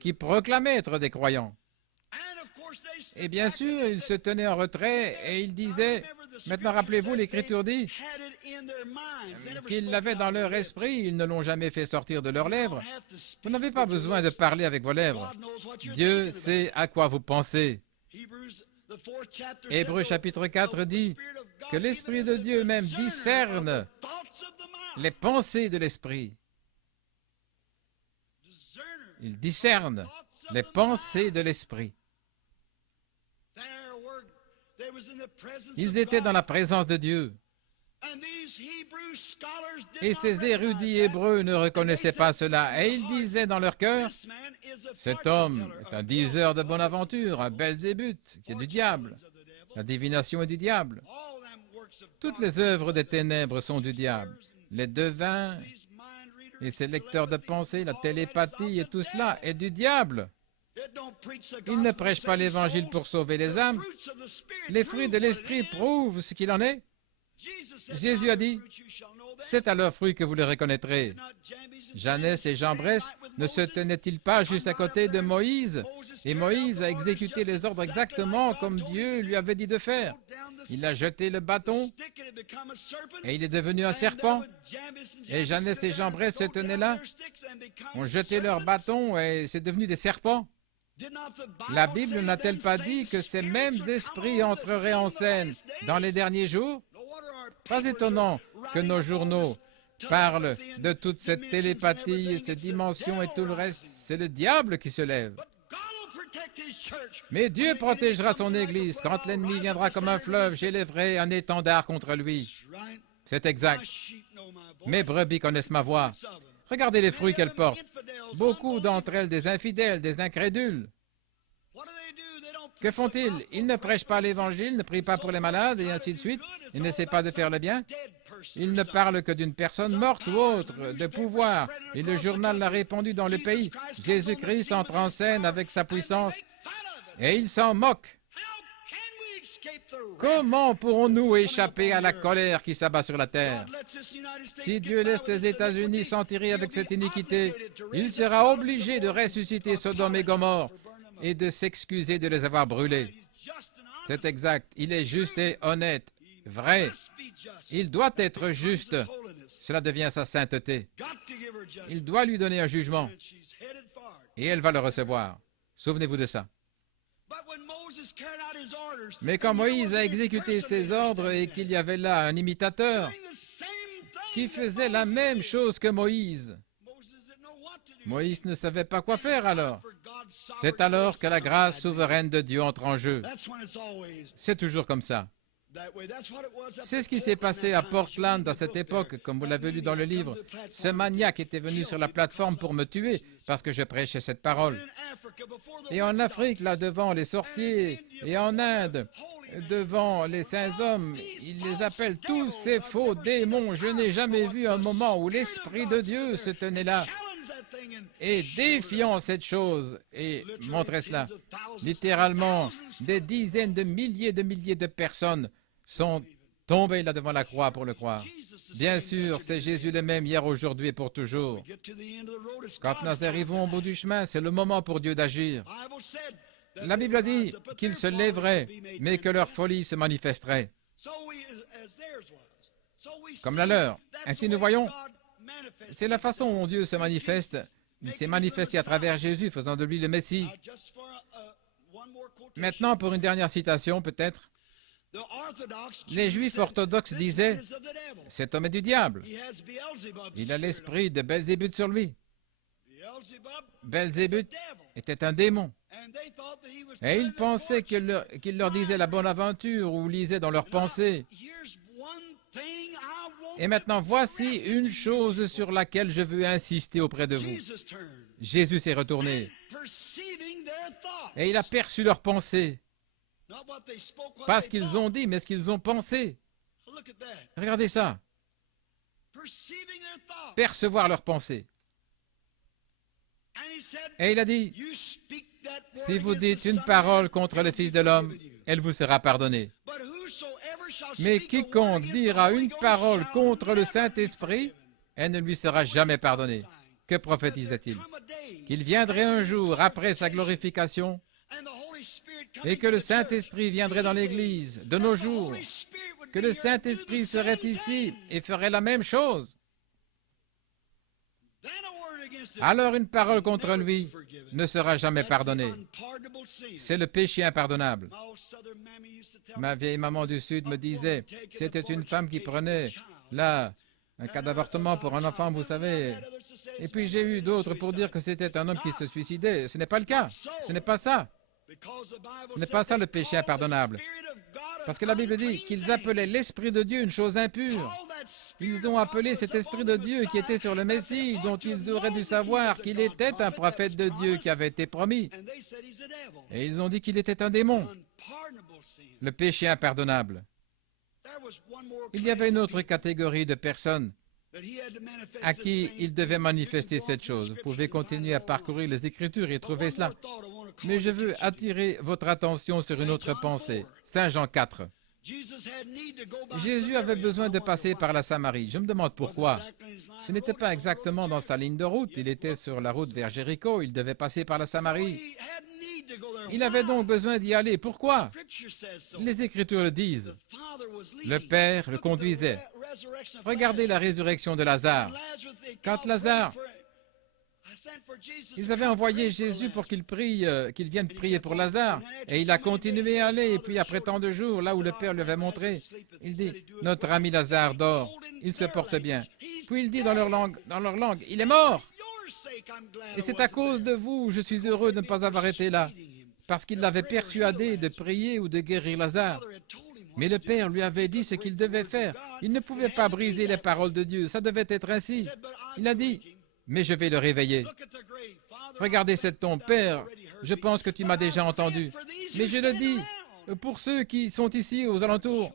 qui proclamaient être des croyants. Et bien sûr, ils se tenaient en retrait et ils disaient, maintenant rappelez-vous, l'Écriture dit qu'ils l'avaient dans leur esprit, ils ne l'ont jamais fait sortir de leurs lèvres. Vous n'avez pas besoin de parler avec vos lèvres. Dieu sait à quoi vous pensez. Hébreux chapitre 4 dit que l'Esprit de Dieu même discerne les pensées de l'Esprit. Il discerne les pensées de l'Esprit. Ils étaient dans la présence de Dieu. Et ces érudits hébreux ne reconnaissaient pas cela. Et ils disaient dans leur cœur, cet homme est un diseur de bonne aventure, un Belzébuth, qui est du diable. La divination est du diable. Toutes les œuvres des ténèbres sont du diable. Les devins et ces lecteurs de pensée, la télépathie et tout cela est du diable. Ils ne prêchent pas l'Évangile pour sauver les âmes. Les fruits de l'Esprit prouvent ce qu'il en est. Jésus a dit, c'est à leurs fruits que vous les reconnaîtrez. Jeannès et Jambres ne se tenaient-ils pas juste à côté de Moïse? Et Moïse a exécuté les ordres exactement comme Dieu lui avait dit de faire. Il a jeté le bâton et il est devenu un serpent. Et Jeannès et Jambres se tenaient là, ont jeté leur bâton et c'est devenu des serpents. La Bible n'a-t-elle pas dit que ces mêmes esprits entreraient en scène dans les derniers jours? Pas étonnant que nos journaux parlent de toute cette télépathie, cette dimension et tout le reste. C'est le diable qui se lève. Mais Dieu protégera son Église. Quand l'ennemi viendra comme un fleuve, j'élèverai un étendard contre lui. C'est exact. Mes brebis connaissent ma voix. Regardez les fruits qu'elles portent. Beaucoup d'entre elles des infidèles, des incrédules. Que font-ils? Ils ne prêchent pas l'Évangile, ne prient pas pour les malades, et ainsi de suite. Ils n'essaient pas de faire le bien. Ils ne parlent que d'une personne morte ou autre, de pouvoir. Et le journal l'a répandu dans le pays. Jésus-Christ entre en scène avec sa puissance, et ils s'en moquent. Comment pourrons-nous échapper à la colère qui s'abat sur la terre? Si Dieu laisse les États-Unis s'en tirer avec cette iniquité, il sera obligé de ressusciter Sodome et Gomorrhe et de s'excuser de les avoir brûlés. C'est exact. Il est juste et honnête, vrai. Il doit être juste. Cela devient sa sainteté. Il doit lui donner un jugement. Et elle va le recevoir. Souvenez-vous de ça. Mais quand Moïse a exécuté ses ordres et qu'il y avait là un imitateur qui faisait la même chose que Moïse, Moïse ne savait pas quoi faire alors. C'est alors que la grâce souveraine de Dieu entre en jeu. C'est toujours comme ça. C'est ce qui s'est passé à Portland à cette époque, comme vous l'avez lu dans le livre. Ce maniaque était venu sur la plateforme pour me tuer parce que je prêchais cette parole. Et en Afrique, là, devant les sorciers, et en Inde, devant les saints hommes, ils les appellent tous ces faux démons. Je n'ai jamais vu un moment où l'Esprit de Dieu se tenait là et défiant cette chose et montrait cela. Littéralement, des dizaines de milliers de personnes sont tombées là devant la croix pour le croire. Bien sûr, c'est Jésus le même hier, aujourd'hui et pour toujours. Quand nous arrivons au bout du chemin, c'est le moment pour Dieu d'agir. La Bible a dit qu'ils se lèveraient, mais que leur folie se manifesterait, comme la leur. Ainsi nous voyons, c'est la façon dont Dieu se manifeste. Il s'est manifesté à travers Jésus, faisant de lui le Messie. Maintenant, pour une dernière citation, peut-être. Les Juifs orthodoxes disaient, « Cet homme est du diable. Il a l'esprit de Belzébuth sur lui. » Belzébuth était un démon. Et ils pensaient qu'il leur disait la bonne aventure ou lisait dans leurs pensées. Et maintenant, voici une chose sur laquelle je veux insister auprès de vous. Jésus s'est retourné et il a perçu leurs pensées. Pas ce qu'ils ont dit, mais ce qu'ils ont pensé. Regardez ça. Percevoir leurs pensées. Et il a dit, si vous dites une parole contre le Fils de l'homme, elle vous sera pardonnée. Mais quiconque dira une parole contre le Saint-Esprit, elle ne lui sera jamais pardonnée. Que prophétisait-il? Qu'il viendrait un jour après sa glorification et que le Saint-Esprit viendrait dans l'Église de nos jours, que le Saint-Esprit serait ici et ferait la même chose. alors une parole contre lui ne sera jamais pardonnée. C'est le péché impardonnable. Ma vieille maman du Sud me disait, c'était une femme qui prenait, là, un cas d'avortement pour un enfant, vous savez. Et puis j'ai eu d'autres pour dire que c'était un homme qui se suicidait. Ce n'est pas le cas. Ce n'est pas ça. Ce n'est pas ça le péché impardonnable. Parce que la Bible dit qu'ils appelaient l'Esprit de Dieu une chose impure. Ils ont appelé cet Esprit de Dieu qui était sur le Messie, dont ils auraient dû savoir qu'il était un prophète de Dieu qui avait été promis. Et ils ont dit qu'il était un démon. Le péché impardonnable. Il y avait une autre catégorie de personnes à qui il devait manifester cette chose. Vous pouvez continuer à parcourir les Écritures et trouver cela. Mais je veux attirer votre attention sur une autre pensée. Saint Jean 4. Jésus avait besoin de passer par la Samarie. Je me demande pourquoi. Ce n'était pas exactement dans sa ligne de route. Il était sur la route vers Jéricho. Il devait passer par la Samarie. Il avait donc besoin d'y aller. Pourquoi? Les Écritures le disent. Le Père le conduisait. Regardez la résurrection de Lazare. Quand Lazare, ils avaient envoyé Jésus pour qu'il prie, qu'il vienne prier pour Lazare. Et il a continué à aller. Et puis après tant de jours, là où le Père lui avait montré, il dit, notre ami Lazare dort. Il se porte bien. Puis il dit dans leur langue, il est mort. Et c'est à cause de vous, je suis heureux de ne pas avoir été là. Parce qu'il l'avait persuadé de prier ou de guérir Lazare. Mais le Père lui avait dit ce qu'il devait faire. Il ne pouvait pas briser les paroles de Dieu. Ça devait être ainsi. Il a dit, mais je vais le réveiller. Regardez cette tombe, Père, je pense que tu m'as déjà entendu. Mais je le dis, pour ceux qui sont ici aux alentours,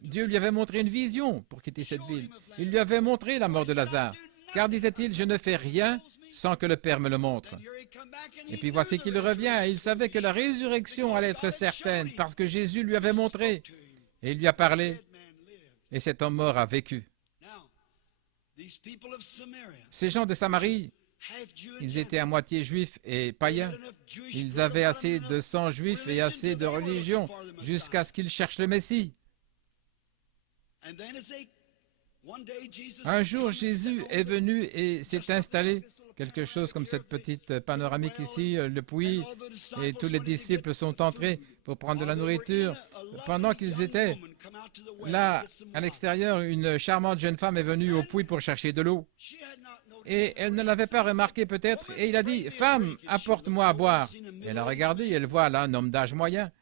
Dieu lui avait montré une vision pour quitter cette ville. Il lui avait montré la mort de Lazare. Car, disait-il, je ne fais rien sans que le Père me le montre. Et puis voici qu'il revient, et il savait que la résurrection allait être certaine, parce que Jésus lui avait montré, et il lui a parlé, et cet homme mort a vécu. Ces gens de Samarie, ils étaient à moitié juifs et païens. Ils avaient assez de sang juif et assez de religion jusqu'à ce qu'ils cherchent le Messie. Un jour, Jésus est venu et s'est installé, quelque chose comme cette petite panoramique ici, le puits, et tous les disciples sont entrés pour prendre de la nourriture. Pendant qu'ils étaient là, à l'extérieur, une charmante jeune femme est venue au puits pour chercher de l'eau. Et elle ne l'avait pas remarqué peut-être, et il a dit, « Femme, apporte-moi à boire. » Elle a regardé, et elle voit là un homme d'âge moyen.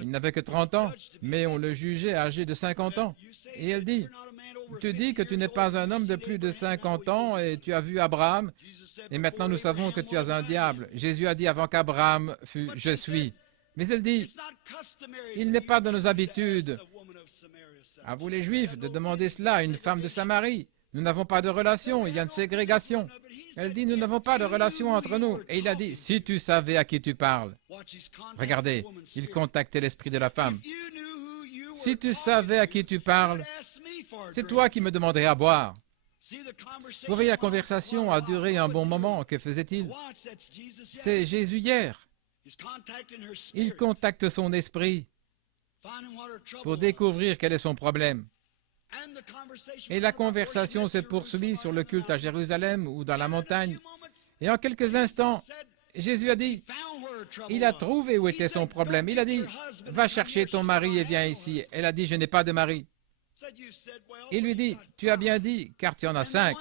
Il n'avait que 30 ans, mais on le jugeait âgé de 50 ans. Et elle dit, « Tu dis que tu n'es pas un homme de plus de 50 ans, et tu as vu Abraham, et maintenant nous savons que tu as un diable. » Jésus a dit avant qu'Abraham fût « Je suis ». Mais elle dit, « Il n'est pas dans nos habitudes, à vous les Juifs, de demander cela à une femme de Samarie. Nous n'avons pas de relation, il y a une ségrégation. » Elle dit, « Nous n'avons pas de relation entre nous. » Et il a dit, « Si tu savais à qui tu parles. » Regardez, il contactait l'esprit de la femme. « Si tu savais à qui tu parles, c'est toi qui me demanderais à boire. » Vous voyez, la conversation a duré un bon moment. Que faisait-il? C'est Jésus hier. Il contacte son esprit pour découvrir quel est son problème. Et la conversation se poursuit sur le culte à Jérusalem ou dans la montagne. Et en quelques instants, Jésus a dit, il a trouvé où était son problème. Il a dit, va chercher ton mari et viens ici. Elle a dit, je n'ai pas de mari. Il lui dit, tu as bien dit, car tu en as 5.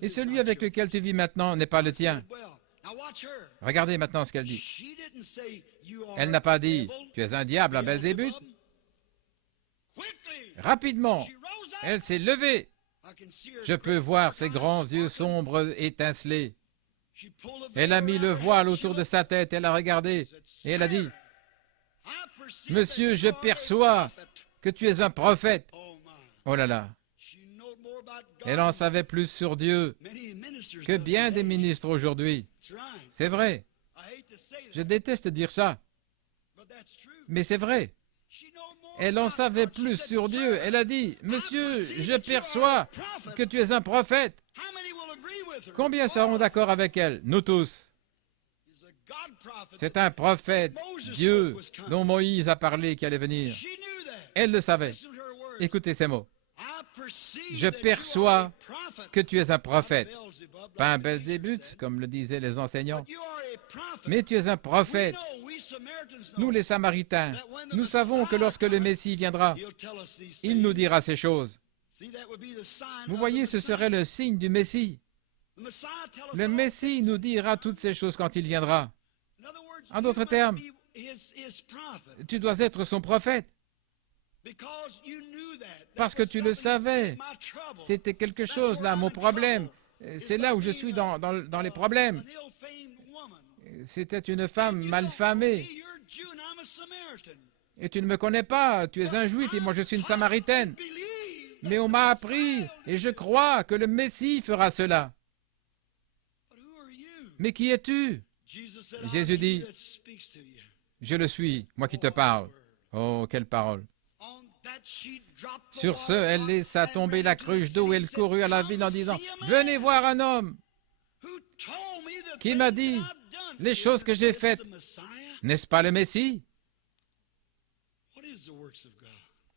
Et celui avec lequel tu vis maintenant n'est pas le tien. Regardez maintenant ce qu'elle dit. Elle n'a pas dit, tu es un diable, un Belzébuth. Rapidement, elle s'est levée. Je peux voir ses grands yeux sombres étinceler. Elle a mis le voile autour de sa tête, elle a regardé, et elle a dit, « Monsieur, je perçois que tu es un prophète. » Oh là là! Elle en savait plus sur Dieu que bien des ministres aujourd'hui. C'est vrai. Je déteste dire ça, mais c'est vrai. Elle en savait plus sur Dieu. Elle a dit, « Monsieur, je perçois que tu es un prophète. » Combien seront d'accord avec elle? Nous tous. C'est un prophète, Dieu, dont Moïse a parlé qui allait venir. Elle le savait. Écoutez ces mots. « Je perçois que tu es un prophète. » pas un Belzébuth, comme le disaient les enseignants, mais tu es un prophète. Nous, les Samaritains, nous savons que lorsque le Messie viendra, il nous dira ces choses. Vous voyez, ce serait le signe du Messie. Le Messie nous dira toutes ces choses quand il viendra. En d'autres termes, tu dois être son prophète. Parce que tu le savais. C'était quelque chose là, mon problème. C'est là où je suis dans les problèmes. C'était une femme malfamée. Et tu ne me connais pas, tu es un juif et moi je suis une samaritaine. Mais on m'a appris et je crois que le Messie fera cela. Mais qui es-tu? Jésus dit, je le suis, moi qui te parle. Oh, quelle parole! Sur ce, elle laissa tomber la cruche d'eau et elle courut à la ville en disant, venez voir un homme qui m'a dit les choses que j'ai faites. N'est-ce pas le Messie?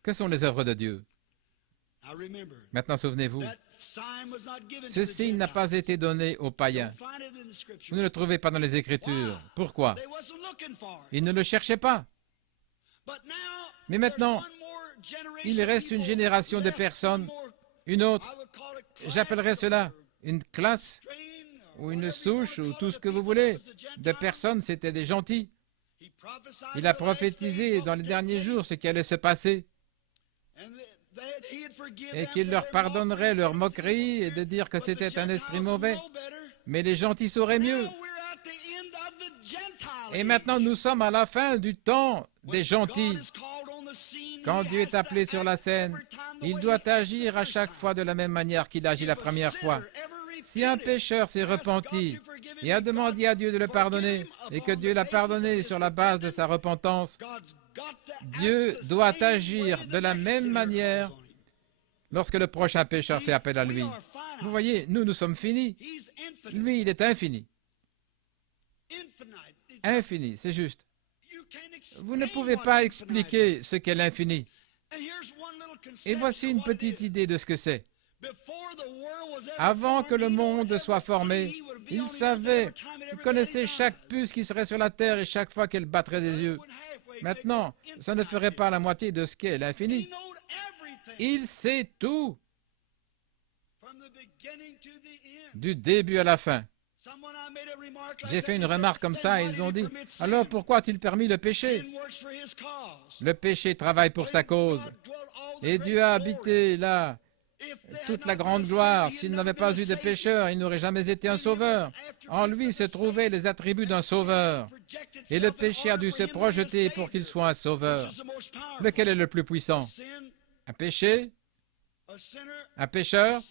Que sont les œuvres de Dieu? Maintenant, souvenez-vous, ce signe n'a pas été donné aux païens. Vous ne le trouvez pas dans les Écritures. Pourquoi? Ils ne le cherchaient pas. Mais maintenant, il reste une génération de personnes, une autre, j'appellerais cela une classe, ou une souche, ou tout ce que vous voulez, de personnes, c'était des gentils. Il a prophétisé dans les derniers jours ce qui allait se passer, et qu'il leur pardonnerait leur moquerie et de dire que c'était un esprit mauvais. Mais les gentils sauraient mieux. Et maintenant, nous sommes à la fin du temps des gentils. Quand Dieu est appelé sur la scène, il doit agir à chaque fois de la même manière qu'il agit la première fois. Si un pécheur s'est repenti et a demandé à Dieu de le pardonner, et que Dieu l'a pardonné sur la base de sa repentance, Dieu doit agir de la même manière lorsque le prochain pécheur fait appel à lui. Vous voyez, nous sommes finis. Lui, il est infini. Infini, c'est juste. Vous ne pouvez pas expliquer ce qu'est l'infini. Et voici une petite idée de ce que c'est. Avant que le monde soit formé, il savait, il connaissait chaque puce qui serait sur la terre et chaque fois qu'elle battrait des yeux. Maintenant, ça ne ferait pas la moitié de ce qu'est l'infini. Il sait tout, du début à la fin. J'ai fait une remarque comme ça et ils ont dit, alors pourquoi a-t-il permis le péché? Le péché travaille pour sa cause. Et Dieu a habité là toute la grande gloire. S'il n'avait pas eu de pécheur, il n'aurait jamais été un sauveur. En lui se trouvaient les attributs d'un sauveur. Et le péché a dû se projeter pour qu'il soit un sauveur. Lequel est le plus puissant? Un péché? Un pécheur?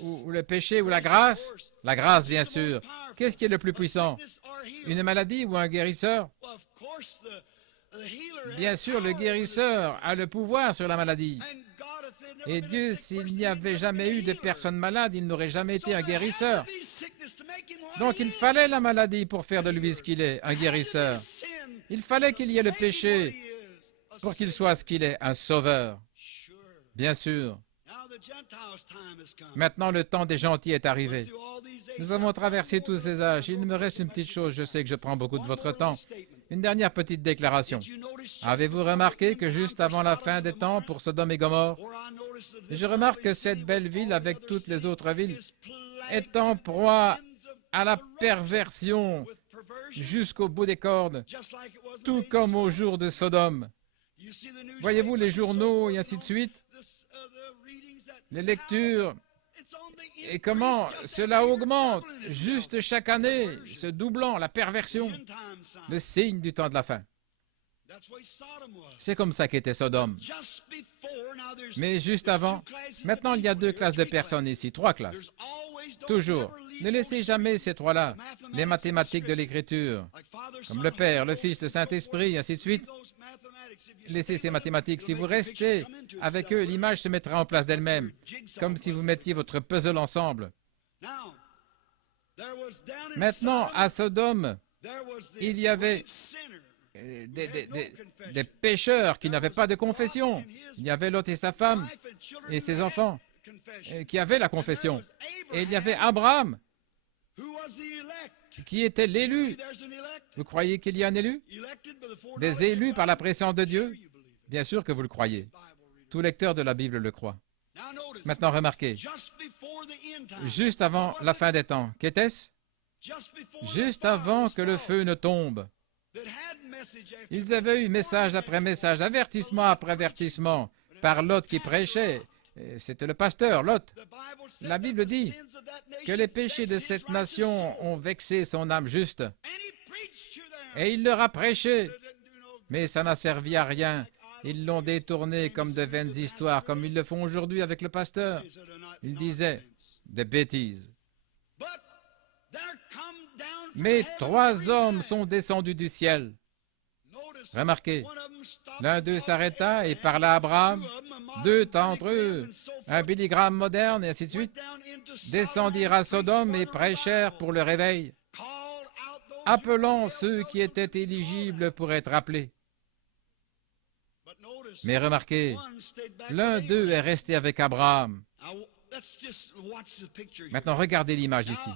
Ou le péché ou la grâce? La grâce, bien sûr. Qu'est-ce qui est le plus puissant? Une maladie ou un guérisseur? Bien sûr, le guérisseur a le pouvoir sur la maladie. Et Dieu, s'il n'y avait jamais eu de personne malade, il n'aurait jamais été un guérisseur. Donc il fallait la maladie pour faire de lui ce qu'il est, un guérisseur. Il fallait qu'il y ait le péché pour qu'il soit ce qu'il est, un sauveur. Bien sûr. Maintenant, le temps des gentils est arrivé. Nous avons traversé tous ces âges. Il me reste une petite chose, je sais que je prends beaucoup de votre temps. Une dernière petite déclaration. Avez-vous remarqué que juste avant la fin des temps pour Sodome et Gomorrhe, je remarque que cette belle ville, avec toutes les autres villes, est en proie à la perversion jusqu'au bout des cordes, tout comme au jour de Sodome. Voyez-vous les journaux et ainsi de suite, les lectures, et comment cela augmente juste chaque année, se doublant, la perversion, le signe du temps de la fin. C'est comme ça qu'était Sodome. Mais juste avant, maintenant il y a deux classes de personnes ici, trois classes. Toujours. Ne laissez jamais ces trois-là, les mathématiques de l'Écriture, comme le Père, le Fils, le Saint-Esprit, ainsi de suite. Laissez ces mathématiques. Si vous restez avec eux, l'image se mettra en place d'elle-même, comme si vous mettiez votre puzzle ensemble. Maintenant, à Sodome, il y avait des pécheurs qui n'avaient pas de confession. Il y avait Lot et sa femme et ses enfants. qui avait la confession. Et il y avait Abraham, qui était l'élu. Vous croyez qu'il y a un élu? Des élus par la présence de Dieu? Bien sûr que vous le croyez. Tout lecteur de la Bible le croit. Maintenant, remarquez, juste avant la fin des temps, qu'était-ce? Juste avant que le feu ne tombe. Ils avaient eu message après message, avertissement après avertissement, par Lot qui prêchait. C'était le pasteur, Lot. La Bible dit que les péchés de cette nation ont vexé son âme juste. Et il leur a prêché. Mais ça n'a servi à rien. Ils l'ont détourné comme de vaines histoires, comme ils le font aujourd'hui avec le pasteur. Ils disaient des bêtises. Mais 3 hommes sont descendus du ciel. Remarquez, l'un d'eux s'arrêta et parla à Abraham. 2 d'entre eux, un Billy Graham moderne, et ainsi de suite, descendirent à Sodome et prêchèrent pour le réveil, appelant ceux qui étaient éligibles pour être appelés. Mais remarquez, l'un d'eux est resté avec Abraham. Maintenant, regardez l'image ici.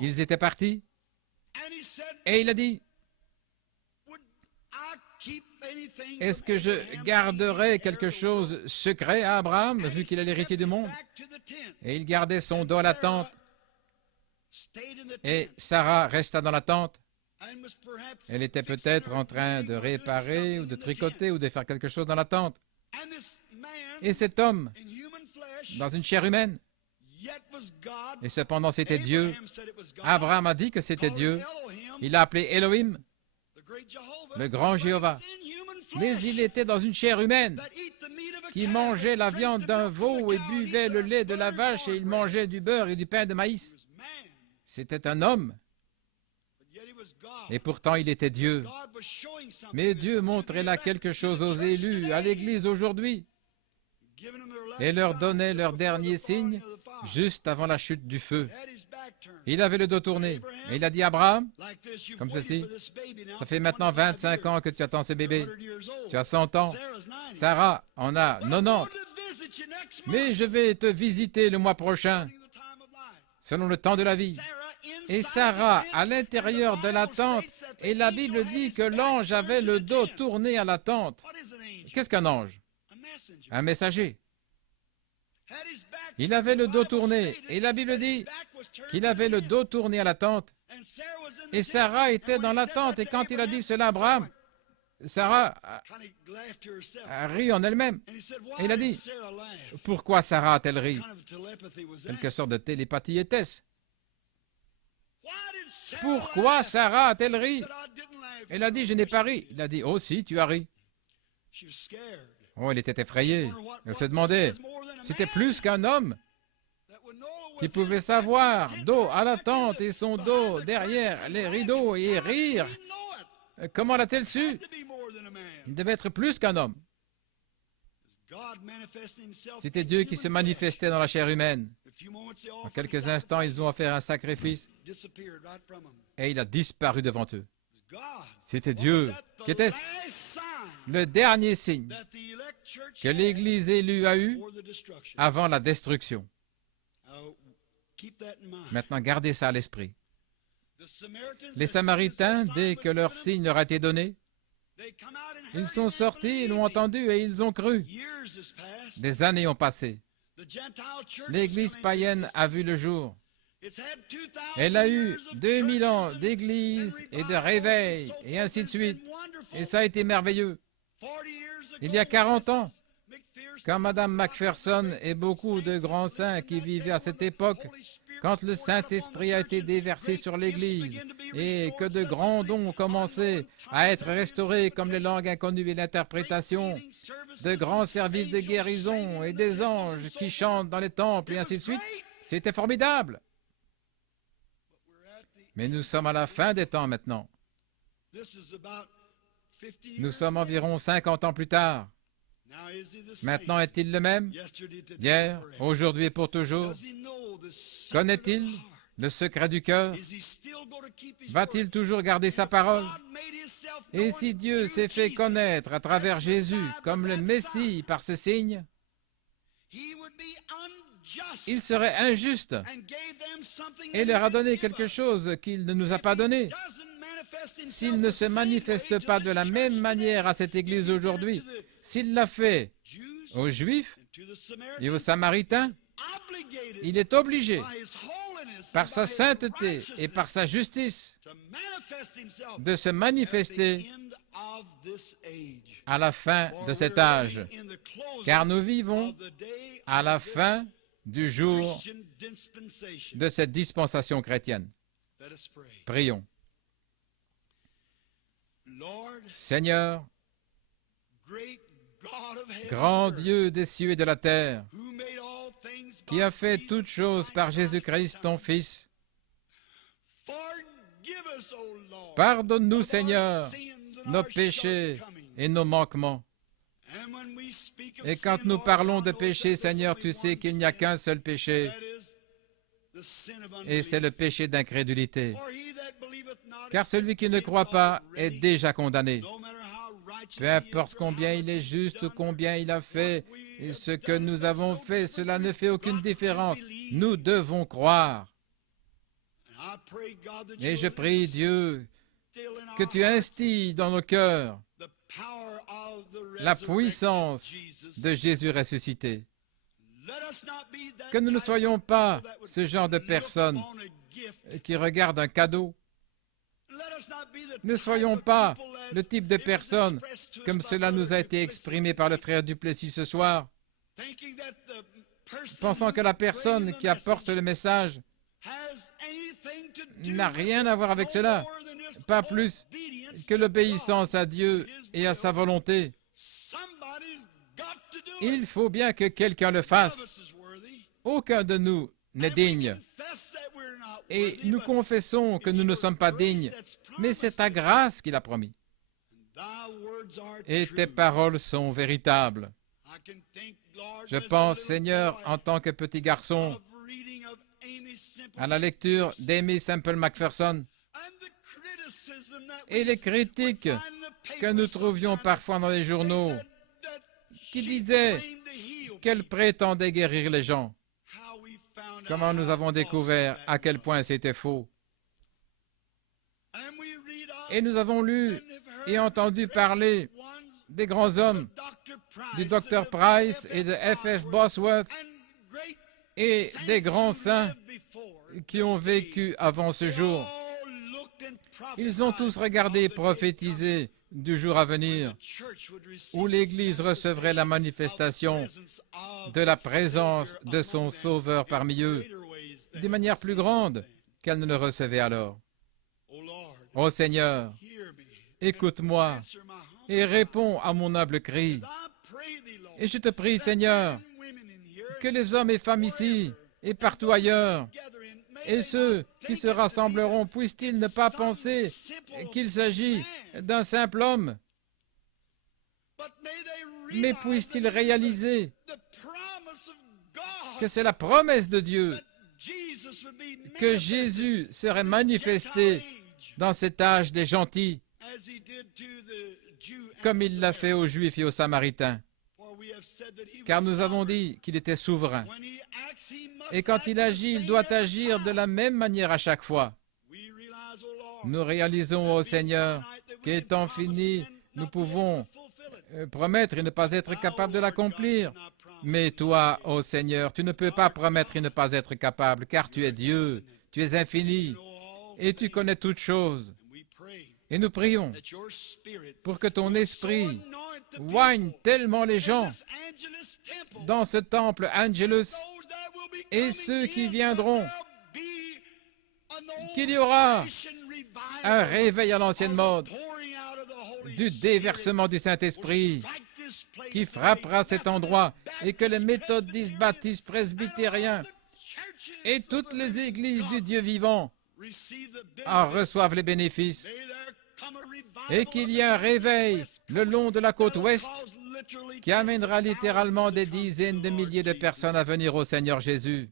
Ils étaient partis, et il a dit, est-ce que je garderai quelque chose secret à Abraham, vu qu'il est l'héritier du monde? Et il gardait son dos à la tente, et Sarah resta dans la tente. Elle était peut-être en train de réparer ou de tricoter ou de faire quelque chose dans la tente. Et cet homme, dans une chair humaine, et cependant c'était Dieu. Abraham a dit que c'était Dieu. Il l'a appelé Elohim, le grand Jéhovah. Mais il était dans une chair humaine qui mangeait la viande d'un veau et buvait le lait de la vache et il mangeait du beurre et du pain de maïs. C'était un homme. Et pourtant, il était Dieu. Mais Dieu montrait là quelque chose aux élus, à l'Église aujourd'hui, et leur donnait leur dernier signe juste avant la chute du feu. Il avait le dos tourné, et il a dit à Abraham, comme ceci, ça fait maintenant 25 ans que tu attends ce bébé. Tu as 100 ans. Sarah en a 90. Mais je vais te visiter le mois prochain, selon le temps de la vie. Et Sarah, à l'intérieur de la tente, et la Bible dit que l'ange avait le dos tourné à la tente. Qu'est-ce qu'un ange? Un messager. Il avait le dos tourné, et la Bible dit qu'il avait le dos tourné à la tente. Et Sarah était dans la tente, et quand il a dit cela à Abraham, Sarah a ri en elle-même. Et il a dit, pourquoi Sarah a-t-elle ri? Quelque sorte de télépathie était-ce? Pourquoi Sarah a-t-elle ri? Elle a dit, je n'ai pas ri. Il a dit, oh si, tu as ri. Oh, elle était effrayée. Elle se demandait, c'était plus qu'un homme qui pouvait savoir, dos à la tente et son dos derrière les rideaux et rire. Comment l'a-t-elle su? Il devait être plus qu'un homme. C'était Dieu qui se manifestait dans la chair humaine. En quelques instants, ils ont offert un sacrifice et il a disparu devant eux. C'était Dieu. Qu'était-ce? Le dernier signe que l'Église élue a eu avant la destruction. Maintenant, gardez ça à l'esprit. Les Samaritains, dès que leur signe leur a été donné, ils sont sortis, ils l'ont entendu et ils ont cru. Des années ont passé. L'Église païenne a vu le jour. Elle a eu 2000 ans d'Église et de réveil, et ainsi de suite. Et ça a été merveilleux. Il y a 40 ans, quand Mme Macpherson et beaucoup de grands saints qui vivaient à cette époque, quand le Saint-Esprit a été déversé sur l'Église et que de grands dons ont commencé à être restaurés comme les langues inconnues et l'interprétation, de grands services de guérison et des anges qui chantent dans les temples et ainsi de suite, c'était formidable. Mais nous sommes à la fin des temps maintenant. Nous sommes environ 50 ans plus tard. Maintenant, est-il le même? Hier, aujourd'hui et pour toujours? Connaît-il le secret du cœur? Va-t-il toujours garder sa parole? Et si Dieu s'est fait connaître à travers Jésus comme le Messie par ce signe, il serait injuste et leur a donné quelque chose qu'il ne nous a pas donné. S'il ne se manifeste pas de la même manière à cette Église aujourd'hui, s'il l'a fait aux Juifs et aux Samaritains, il est obligé, par sa sainteté et par sa justice, de se manifester à la fin de cet âge, car nous vivons à la fin du jour de cette dispensation chrétienne. Prions. Seigneur, grand Dieu des cieux et de la terre, qui a fait toutes choses par Jésus-Christ, ton Fils, pardonne-nous, Seigneur, nos péchés et nos manquements. Et quand nous parlons de péché, Seigneur, tu sais qu'il n'y a qu'un seul péché, et c'est le péché d'incrédulité. Car celui qui ne croit pas est déjà condamné. Peu importe combien il est juste, combien il a fait, et ce que nous avons fait, cela ne fait aucune différence. Nous devons croire. Et je prie, Dieu, que tu instilles dans nos cœurs la puissance de Jésus ressuscité. Que nous ne soyons pas ce genre de personnes qui regardent un cadeau. Ne soyons pas le type de personnes, comme cela nous a été exprimé par le frère Duplessis ce soir, pensant que la personne qui apporte le message n'a rien à voir avec cela, pas plus que l'obéissance à Dieu et à sa volonté. Il faut bien que quelqu'un le fasse. Aucun de nous n'est digne. Et nous confessons que nous ne sommes pas dignes, mais c'est ta grâce qu'il a promis. Et tes paroles sont véritables. Je pense, Seigneur, en tant que petit garçon, à la lecture d'Amy Semple McPherson et les critiques que nous trouvions parfois dans les journaux qui disaient qu'elle prétendait guérir les gens. Comment nous avons découvert à quel point c'était faux. Et nous avons lu et entendu parler des grands hommes, du Dr. Price et de F.F. Bosworth, et des grands saints qui ont vécu avant ce jour. Ils ont tous regardé et prophétisé du jour à venir, où l'Église recevrait la manifestation de la présence de son Sauveur parmi eux, de manière plus grande qu'elle ne le recevait alors. Ô Seigneur, écoute-moi et réponds à mon humble cri. Et je te prie, Seigneur, que les hommes et femmes ici et partout ailleurs, et ceux qui se rassembleront, puissent-ils ne pas penser qu'il s'agit d'un simple homme, mais puissent-ils réaliser que c'est la promesse de Dieu que Jésus serait manifesté dans cet âge des gentils, comme il l'a fait aux Juifs et aux Samaritains. Car nous avons dit qu'il était souverain. Et quand il agit, il doit agir de la même manière à chaque fois. Nous réalisons, ô Seigneur, qu'étant fini, nous pouvons promettre et ne pas être capables de l'accomplir. Mais toi, ô Seigneur, tu ne peux pas promettre et ne pas être capable, car tu es Dieu, tu es infini, et tu connais toutes choses. Et nous prions pour que ton esprit oigne tellement les gens dans ce temple Angelus et ceux qui viendront, qu'il y aura un réveil à l'ancienne mode, du déversement du Saint-Esprit qui frappera cet endroit, et que les méthodistes, baptistes, presbytériens et toutes les églises du Dieu vivant en reçoivent les bénéfices, et qu'il y ait un réveil le long de la côte ouest qui amènera littéralement des dizaines de milliers de personnes à venir au Seigneur Jésus.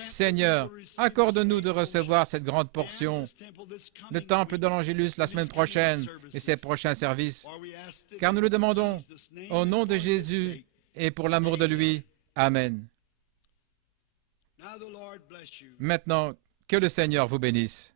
Seigneur, accorde-nous de recevoir cette grande portion, le temple de l'Angélus la semaine prochaine et ses prochains services, car nous le demandons au nom de Jésus et pour l'amour de lui. Amen. Maintenant, que le Seigneur vous bénisse.